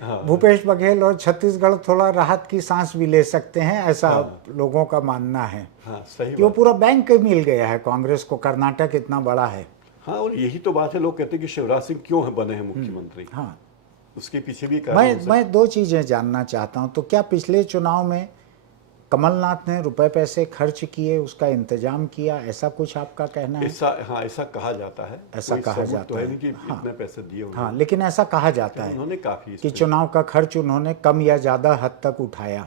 भूपेश बघेल और छत्तीसगढ़ थोड़ा राहत की सांस भी ले सकते हैं, ऐसा लोगों का मानना है। सही कि वो पूरा बैंक मिल गया है कांग्रेस को, कर्नाटक इतना बड़ा है। हाँ, और यही तो बात है, लोग कहते हैं कि शिवराज सिंह क्यों बने हैं मुख्यमंत्री। हाँ, उसके पीछे भी कारण मैं 2 चीजें जानना चाहता हूँ। तो क्या पिछले चुनाव में कमलनाथ ने रुपए पैसे खर्च किए, उसका इंतजाम किया, ऐसा कुछ आपका कहना है? ऐसा कहा जाता है। ऐसा कहा जाता तो है नहीं कि इतने पैसे दिए उन्होंने। हाँ, लेकिन ऐसा कहा जाता है उन्होंने काफी कि चुनाव का खर्च उन्होंने कम या ज्यादा हद तक उठाया।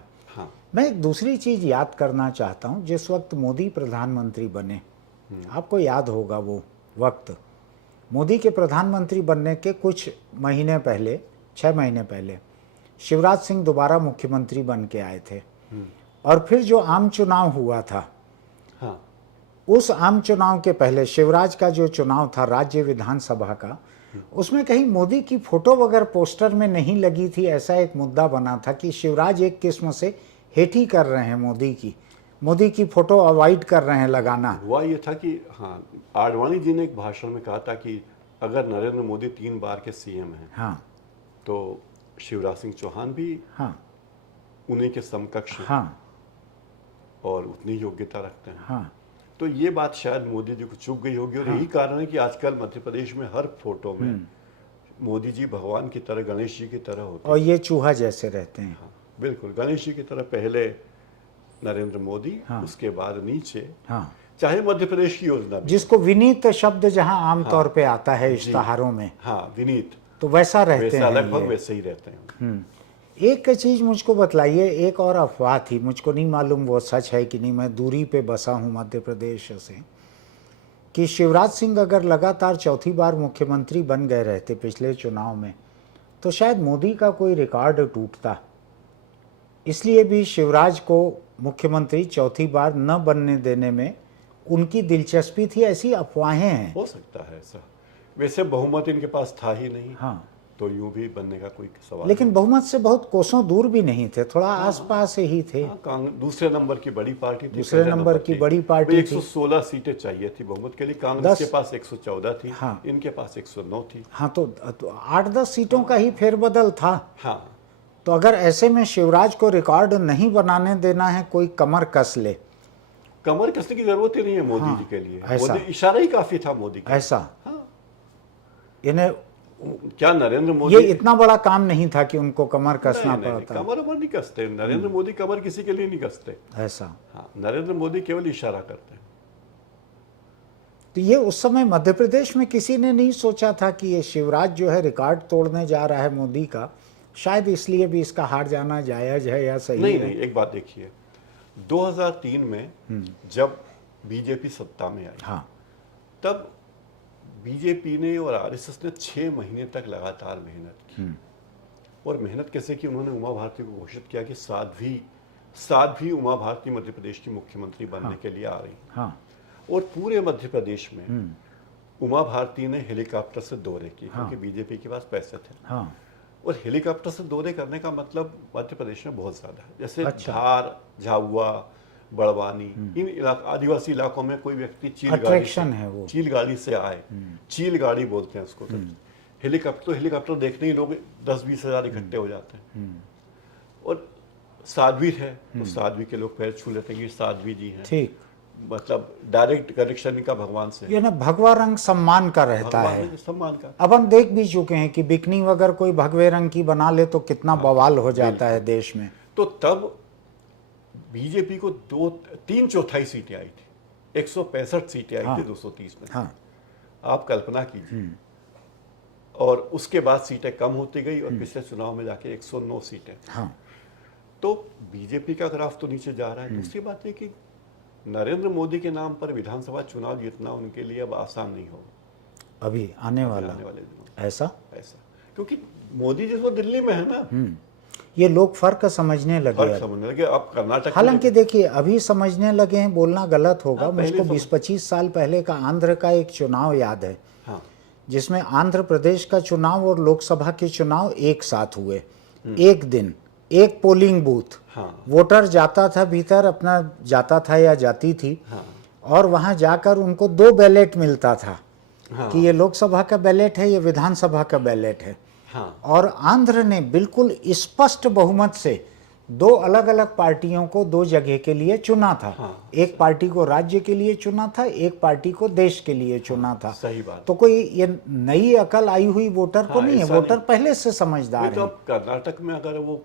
मैं एक दूसरी चीज याद करना चाहता हूँ। जिस वक्त मोदी प्रधानमंत्री बने, आपको याद होगा वो वक्त, मोदी के प्रधानमंत्री बनने के कुछ महीने पहले, 6 महीने पहले, शिवराज सिंह दोबारा मुख्यमंत्री बन के आए थे। और फिर जो आम चुनाव हुआ था, उस आम चुनाव के पहले शिवराज का जो चुनाव था राज्य विधानसभा का, उसमें कहीं मोदी की फोटो वगैरह पोस्टर में नहीं लगी थी। ऐसा एक मुद्दा बना था कि शिवराज एक किस्म से हेठी कर रहे हैं मोदी की फोटो अवॉइड कर रहे हैं लगाना। हुआ ये था कि आडवाणी जी ने एक भाषण में कहा था कि अगर नरेंद्र मोदी 3 बार के सीएम हैं, तो शिवराज सिंह चौहान भी उन्हीं के समकक्ष हैं और उतनी योग्यता रखते हैं। तो ये बात शायद मोदी जी को चुभ गई होगी, और यही कारण है कि आजकल मध्य प्रदेश में हर फोटो में मोदी जी भगवान की तरह, गणेश जी की तरह होते हैं, और ये चूहा जैसे रहते हैं। बिल्कुल गणेश जी की तरह। पहले नरेंद्र मोदी, उसके बाद नीचे चाहे मध्य प्रदेश की योजना भी, जिसको विनीत शब्द जहां आम तौर पे आता है इश्तहारों में, हाँ विनीत, तो वैसा रहते वैसा हैं लगभग ये। वैसे ही रहते हैं। एक चीज मुझको बतलाइए, एक और अफवाह थी, मुझको नहीं मालूम वो सच है कि नहीं, मैं दूरी पे बसा हूँ मध्य प्रदेश से, कि शिवराज सिंह अगर लगातार चौथी बार मुख्यमंत्री बन गए रहते पिछले चुनाव में, तो शायद मोदी का कोई रिकॉर्ड टूटता। इसलिए भी शिवराज को मुख्यमंत्री चौथी बार न बनने देने में उनकी दिलचस्पी थी, ऐसी अफवाहें हैं। हो सकता है ऐसा, वैसे बहुमत इनके पास था ही नहीं, हाँ, तो यूं भी बनने का कोई सवाल लेकिन बहुमत से बहुत कोसों दूर भी नहीं थे, थोड़ा आसपास ही थे। हाँ, दूसरे नंबर की बड़ी पार्टी थी, दूसरे पहले नंबर की बड़ी पार्टी थी। 116 सीटें चाहिए थी बहुमत के लिए, कांग्रेस के पास 114 थी, हाँ। इनके पास 109 थी। हाँ, तो 8-10 सीटों का ही फेरबदल था। हाँ, तो अगर ऐसे में शिवराज को रिकॉर्ड नहीं बनाने देना है, कोई कमर कस ले। कमर कसने की जरूरत ही नहीं है मोदी जी के लिए, ऐसा। मोदी इशारा ही काफी था मोदी का। ऐसा हाँ। इन्हें क्या नरेंद्र मोदी, ये इतना बड़ा काम नहीं था कि उनको कमर कसना नहीं, पड़ता। कमर वमर नहीं कसते नरेंद्र मोदी, कमर किसी के लिए नहीं कसते। ऐसा, हाँ, नरेंद्र मोदी केवल इशारा करते हैं। तो ये उस समय मध्य प्रदेश में किसी ने नहीं सोचा था कि ये शिवराज जो है रिकॉर्ड तोड़ने जा रहा है मोदी का, शायद इसलिए भी इसका हार जाना जायज है या सही नहीं है? नहीं, एक बात देखिए, 2003 में जब बीजेपी सत्ता में आई, हाँ, तब बीजेपी ने और आरएसएस ने 6 महीने तक लगातार मेहनत की। और मेहनत कैसे की, उन्होंने उमा भारती को घोषित किया कि साध्वी उमा भारती मध्य प्रदेश की मुख्यमंत्री बनने के लिए आ रही। हाँ, और पूरे मध्य प्रदेश में उमा भारती ने हेलीकॉप्टर से दौरे किए, क्योंकि बीजेपी के पास पैसे थे। हाँ, और हेलीकॉप्टर से दौरे करने का मतलब मध्य प्रदेश में बहुत ज्यादा है, जैसे अच्छा। धार, झाबुआ, बड़वानी, इन आदिवासी इलाकों में कोई व्यक्ति अट्रैक्शन है वो। चील गाड़ी से आए, चील गाड़ी बोलते हैं उसको, तो हेलीकॉप्टर देखने ही लोग 10-20 हजार इकट्ठे हो जाते हैं। और साध्वी है, तो साध्वी के लोग पैर छू लेते हैं कि साध्वी जी हैं, ठीक, मतलब डायरेक्ट कनेक्शन इनका भगवान से, ये ना भगवा रंग सम्मान का रहता है। भगवान के सम्मान का। अब हम देख भी चुके हैं कि बिकनी अगर कोई भगवे रंग की बना ले तो कितना बवाल हो जाता है देश में। तो तब बीजेपी को 3/4 सीटें आई थी, 165 सीटें आई थी 230 में। हाँ, आप कल्पना कीजिए। और उसके बाद सीटें कम होती गई और पिछले चुनाव में जाके 109 सीटें। हाँ, तो बीजेपी का ग्राफ तो नीचे जा रहा है। दूसरी बात है कि नरेंद्र मोदी के नाम पर विधानसभा चुनाव जीतना उनके लिए अब आसान नहीं होगा अभी आने वाले दिनों में। ऐसा, क्योंकि मोदी जी तो दिल्ली में है ना, ये लोग फर्क समझने लगे फर्क अब। समझने लगे। अब कर्नाटक हालांकि देखिए अभी समझने लगे हैं, बोलना गलत होगा। हाँ, पहले मुझको 20-25 साल पहले का आंध्र का एक चुनाव याद है, हाँ, जिसमें आंध्र प्रदेश का चुनाव और लोकसभा के चुनाव एक साथ हुए। एक दिन एक पोलिंग बूथ, हाँ, वोटर जाता था भीतर, अपना जाता था या जाती थी, हाँ, और वहां जाकर उनको 2 बैलेट मिलता था, हाँ, कि ये लोकसभा का बैलेट है, ये विधानसभा का बैलेट है। हाँ, और आंध्र ने बिल्कुल स्पष्ट बहुमत से 2 अलग अलग पार्टियों को 2 जगह के लिए चुना था। हाँ, एक पार्टी को राज्य के लिए चुना था, एक पार्टी को देश के लिए चुना था। सही बात। तो कोई ये नई अकल आई हुई वोटर को नहीं है, ऐसा वोटर नहीं। पहले से समझदार तो है। अब कर्नाटक में अगर वो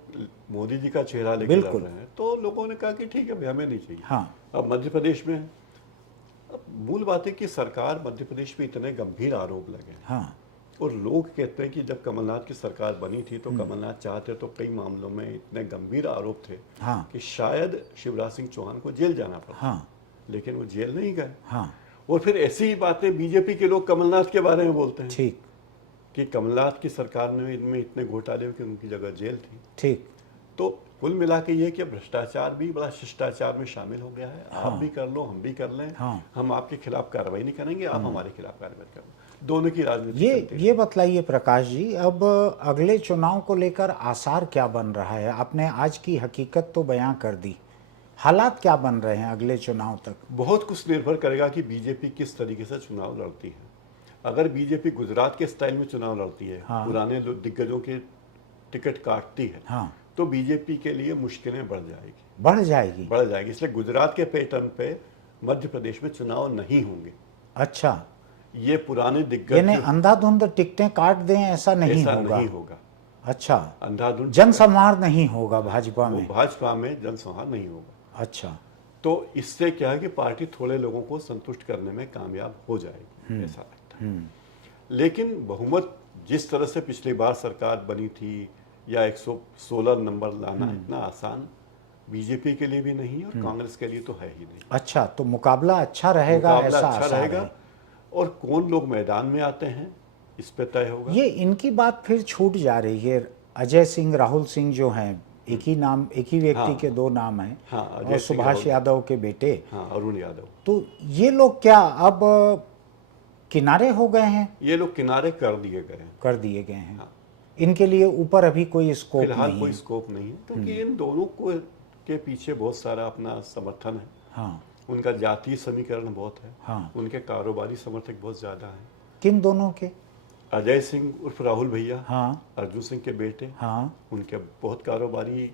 मोदी जी का चेहरा लेकर लड़ रहे हैं, तो लोगों ने कहा कि ठीक है भाई, हमें नहीं चाहिए। हाँ, अब मध्य प्रदेश में अब मूल बात है कि सरकार मध्य प्रदेश में इतने गंभीर आरोप लगे, हाँ, और लोग कहते हैं कि जब कमलनाथ की सरकार बनी थी तो कमलनाथ चाहते तो कई मामलों में इतने गंभीर आरोप थे हाँ, कि शायद शिवराज सिंह चौहान को जेल जाना पड़ा, हाँ, लेकिन वो जेल नहीं गए। हाँ, और फिर ऐसी ही बातें बीजेपी के लोग कमलनाथ के बारे में बोलते हैं ठीक, कि कमलनाथ की सरकार में इनमें इतने घोटाले हुए कि उनकी जगह जेल थी। ठीक, तो कुल मिला के ये कि भ्रष्टाचार भी बड़ा शिष्टाचार में शामिल हो गया है। आप भी कर लो, हम भी कर लें, हाँ। हम आपके खिलाफ कार्रवाई नहीं करेंगे, आप हमारे खिलाफ कार्रवाई कर लो। दोनों की राजनीति चलती है। ये बतलाइए प्रकाश जी, अब अगले चुनाव को लेकर आसार क्या बन रहा है? आपने आज की हकीकत तो बयां कर दी, हालात क्या बन रहे हैं अगले चुनाव तक? बहुत कुछ निर्भर करेगा कि बीजेपी किस तरीके से चुनाव लड़ती है। अगर बीजेपी गुजरात के स्टाइल में चुनाव लड़ती है, हाँ। पुराने दिग्गजों के टिकट काटती है, हाँ, तो बीजेपी के लिए मुश्किलें बढ़ जाएगी, बढ़ जाएगी। बढ़ जाएगी। इसलिए गुजरात के पैटर्न पे मध्य प्रदेश में चुनाव नहीं होंगे। अच्छा, ये पुराने दिग्गज यानी अंधाधुंध टिकटें काट दें ऐसा नहीं ऐसा होगा? नहीं होगा। अच्छा, अंधाधुंध जनसंहार नहीं होगा भाजपा में? भाजपा में जनसंहार नहीं होगा। अच्छा, तो इससे क्या है कि पार्टी थोड़े लोगों को संतुष्ट करने में कामयाब हो जाएगी, ऐसा लगता है। लेकिन बहुमत जिस तरह से पिछली बार सरकार बनी थी, या 116 नंबर लाना इतना आसान बीजेपी के लिए भी नहीं और कांग्रेस के लिए तो है ही नहीं। अच्छा, तो मुकाबला अच्छा रहेगा, मुकाबला ऐसा अच्छा आसार रहेगा, है। और कौन लोग मैदान में आते हैं इस पे तय होगा। ये इनकी बात फिर छूट जा रही है। अजय सिंह, राहुल सिंह जो हैं, एक ही नाम, एक ही व्यक्ति के दो नाम हैं, हाँ, अजय और सिंह, सुभाष राहुल। यादव के बेटे। हाँ, अरुण यादव। तो ये लोग क्या अब किनारे हो गए हैं? ये लोग किनारे कर दिए गए हैं, कर दिए गए हैं। हाँ। इनके लिए ऊपर अभी कोई स्कोप फिलहाल नहीं कोई है। स्कोप नहीं है, क्योंकि इन दोनों को के पीछे बहुत सारा अपना समर्थन है। हाँ, उनका जातीय समीकरण बहुत है। हाँ। उनके कारोबारी समर्थक बहुत ज्यादा हैं। किन दोनों के? अजय सिंह उर्फ राहुल भैया, हाँ, अर्जुन सिंह के बेटे, हाँ। उनके बहुत कारोबारी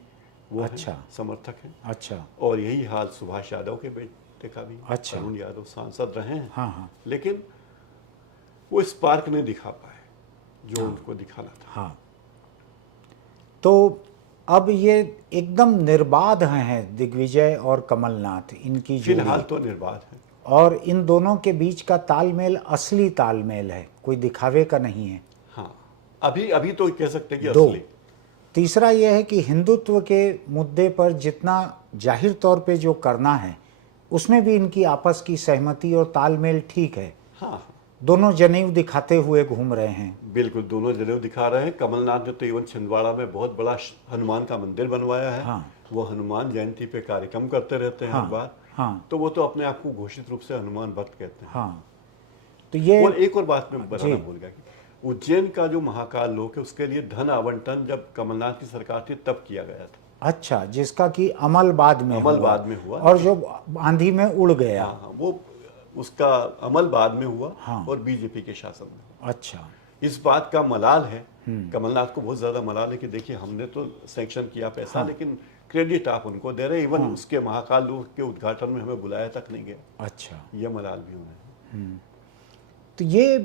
वो अच्छा। हैं, समर्थक हैं। अच्छा, और यही हाल सुभाष यादव के बेटे का भी। अच्छा। अरुण यादव सांसद रहे हैं, हाँ, हाँ, लेकिन वो स्पार्क नहीं दिखा पाए जो उनको दिखाना था। हाँ। तो अब ये एकदम निर्बाध हैं दिग्विजय और कमलनाथ, इनकी फिलहाल जोड़ी। तो निर्बाध है। और इन दोनों के बीच का तालमेल असली तालमेल है, कोई दिखावे का नहीं है। हाँ, अभी तो कह सकते हैं कि दो। असली। तीसरा यह है कि हिंदुत्व के मुद्दे पर जितना जाहिर तौर पे जो करना है, उसमें भी इनकी आपस की सहमति और तालमेल ठीक है। हाँ, दोनों जनेऊ दिखाते हुए घूम रहे हैं। बिल्कुल, दोनों जनेऊ दिखा रहे हैं। कमलनाथ ने तो इवन छिंदवाड़ा में बहुत बड़ा हनुमान का मंदिर बनवाया है। हाँ। वो हनुमान जयंती पे कार्यक्रम करते रहते हैं हर बार। हाँ, तो वो तो अपने आप को घोषित रूप से हनुमान भक्त कहते हैं। हाँ। तो ये और एक और बात मैं बताना भूल गया कि उज्जैन का जो महाकाल लोक है, उसके लिए धन आवंटन जब कमलनाथ की सरकार थी तब किया गया था। अच्छा, जिसका कि अमल बाद में अमल हुआ। बाद में हुआ। और जो आंधी में उड़ गया। हाँ, वो उसका अमल बाद में हुआ। हाँ। और बीजेपी के शासन में। अच्छा। इस बात का मलाल है, कमलनाथ को बहुत ज्यादा मलाल है कि देखिए हमने तो सैंक्शन किया पैसा, लेकिन क्रेडिट आप उनको दे रहे हैं। इवन उसके महाकाल लोक के उद्घाटन में हमें बुलाया तक नहीं गया। अच्छा। ये मलाल भी उन्हें। तो ये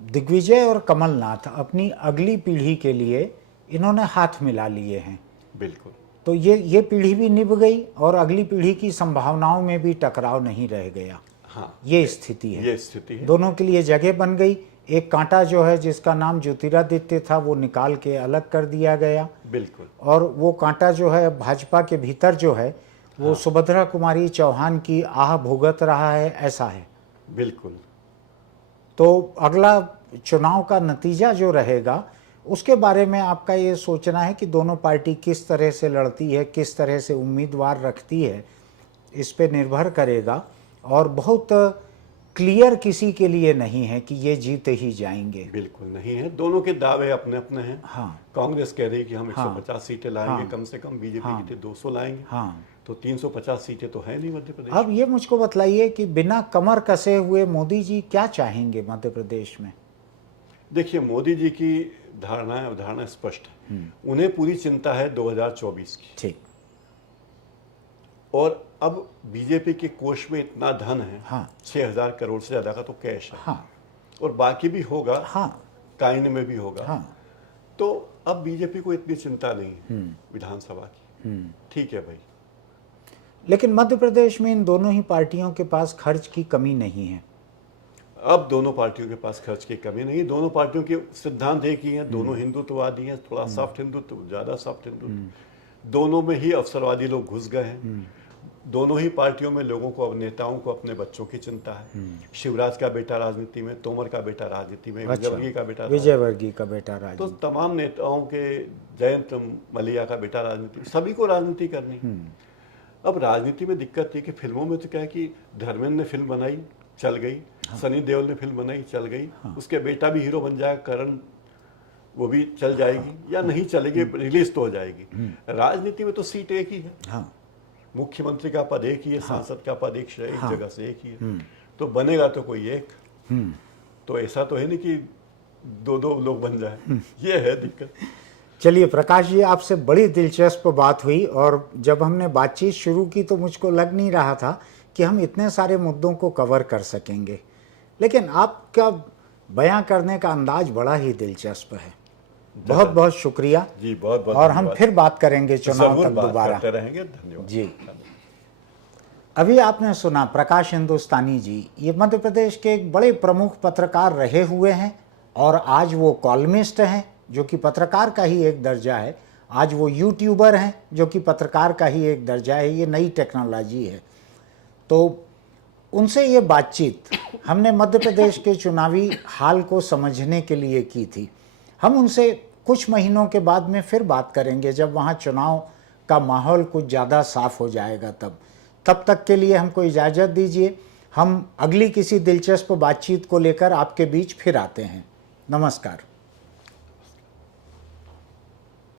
दिग्विजय और कमलनाथ अपनी अगली पीढ़ी के लिए इन्होंने हाथ मिला लिए हैं। बिल्कुल। तो ये पीढ़ी भी निभ गई और अगली पीढ़ी की संभावनाओं में भी टकराव नहीं रह गया। हाँ, ये स्थिति है। ये स्थिति है। दोनों के लिए जगह बन गई। एक कांटा जो है, जिसका नाम ज्योतिरादित्य था, वो निकाल के अलग कर दिया गया। बिल्कुल। और वो कांटा जो है भाजपा के भीतर जो है, वो सुभद्रा कुमारी चौहान की आह भुगत रहा है, ऐसा है। बिल्कुल। तो अगला चुनाव का नतीजा जो रहेगा, उसके बारे में आपका ये सोचना है कि दोनों पार्टी किस तरह से लड़ती है, किस तरह से उम्मीदवार रखती है, इस पे निर्भर करेगा। और बहुत क्लियर किसी के लिए नहीं है कि ये जीते ही जाएंगे। बिल्कुल नहीं है। दोनों के दावे अपने अपने हैं। हाँ, कांग्रेस कह रही है कि हम हाँ। 150 सीटें लाएंगे, हाँ। कम से कम। बीजेपी हाँ। की थी 200 लाएंगे। हाँ। तो 350 सीटें तो है नहीं मध्य प्रदेश। अब ये मुझको बतलाइए कि बिना कमर कसे हुए मोदी जी क्या चाहेंगे मध्य प्रदेश में? देखिए, मोदी जी की अवधारणा स्पष्ट है। उन्हें पूरी चिंता है 2024 की। ठीक। और अब बीजेपी के कोष में इतना धन है। हाँ। 6000 करोड़ से ज्यादा का तो कैश है। हाँ, और बाकी भी होगा। हाँ, काइन में भी होगा। हाँ। तो अब बीजेपी को इतनी चिंता नहीं है विधानसभा की। ठीक है भाई। लेकिन मध्य प्रदेश में इन दोनों ही पार्टियों के पास खर्च की कमी नहीं है। अब दोनों पार्टियों के पास खर्च की कमी नहीं। दोनों पार्टियों के सिद्धांत एक ही हैं। दोनों हिंदुत्ववादी हैं, थोड़ा सॉफ्ट हिंदुत्व, ज्यादा सॉफ्ट हिंदुत्व। दोनों में ही अवसरवादी लोग घुस गए हैं। दोनों ही पार्टियों में लोगों को, अब नेताओं को अपने बच्चों की चिंता है। शिवराज का बेटा राजनीति में, तोमर का बेटा राजनीति में, विजयवर्गीय का बेटा विजयवर्गीय का बेटा तो राजनीति। तमाम नेताओं के, जयंत मलिया का बेटा राजनीति, सभी को राजनीति करनी। अब राजनीति में दिक्कत थी कि फिल्मों में तो क्या है कि धर्मेंद्र ने फिल्म बनाई, चल गई। सनी देओल ने फिल्म बनाई, चल गई। उसके बेटा भी हीरो बन जाएगा, करण, वो भी चल जाएगी। या नहीं चलेगी, रिलीज तो हो जाएगी। राजनीति में तो सीट एक ही है। हाँ, मुख्यमंत्री का पद एक ही है, सांसद का पद एक जगह से एक ही है। तो बनेगा तो कोई एक। तो ऐसा तो है नहीं कि दो लोग बन जाए। ये है दिक्कत। चलिए प्रकाश जी, आपसे बड़ी दिलचस्प बात हुई। और जब हमने बातचीत शुरू की तो मुझको लग नहीं रहा था कि हम इतने सारे मुद्दों को कवर कर सकेंगे, लेकिन आपका बयां करने का अंदाज बड़ा ही दिलचस्प है। बहुत बहुत शुक्रिया जी, बहुत बहुत और हम फिर बात करेंगे चुनाव जरूर तक बात दोबारा करते रहेंगे। धन्यवाद जी। अभी आपने सुना प्रकाश हिंदुस्तानी जी, ये मध्य प्रदेश के एक बड़े प्रमुख पत्रकार रहे हुए हैं और आज वो कॉलमिस्ट हैं, जो कि पत्रकार का ही एक दर्जा है। आज वो यूट्यूबर हैं, जो कि पत्रकार का ही एक दर्जा है। ये नई टेक्नोलॉजी है। तो उनसे ये बातचीत हमने मध्य प्रदेश के चुनावी हाल को समझने के लिए की थी। हम उनसे कुछ महीनों के बाद में फिर बात करेंगे, जब वहाँ चुनाव का माहौल कुछ ज़्यादा साफ हो जाएगा। तब तक के लिए हमको इजाज़त दीजिए। हम अगली किसी दिलचस्प बातचीत को लेकर आपके बीच फिर आते हैं। नमस्कार।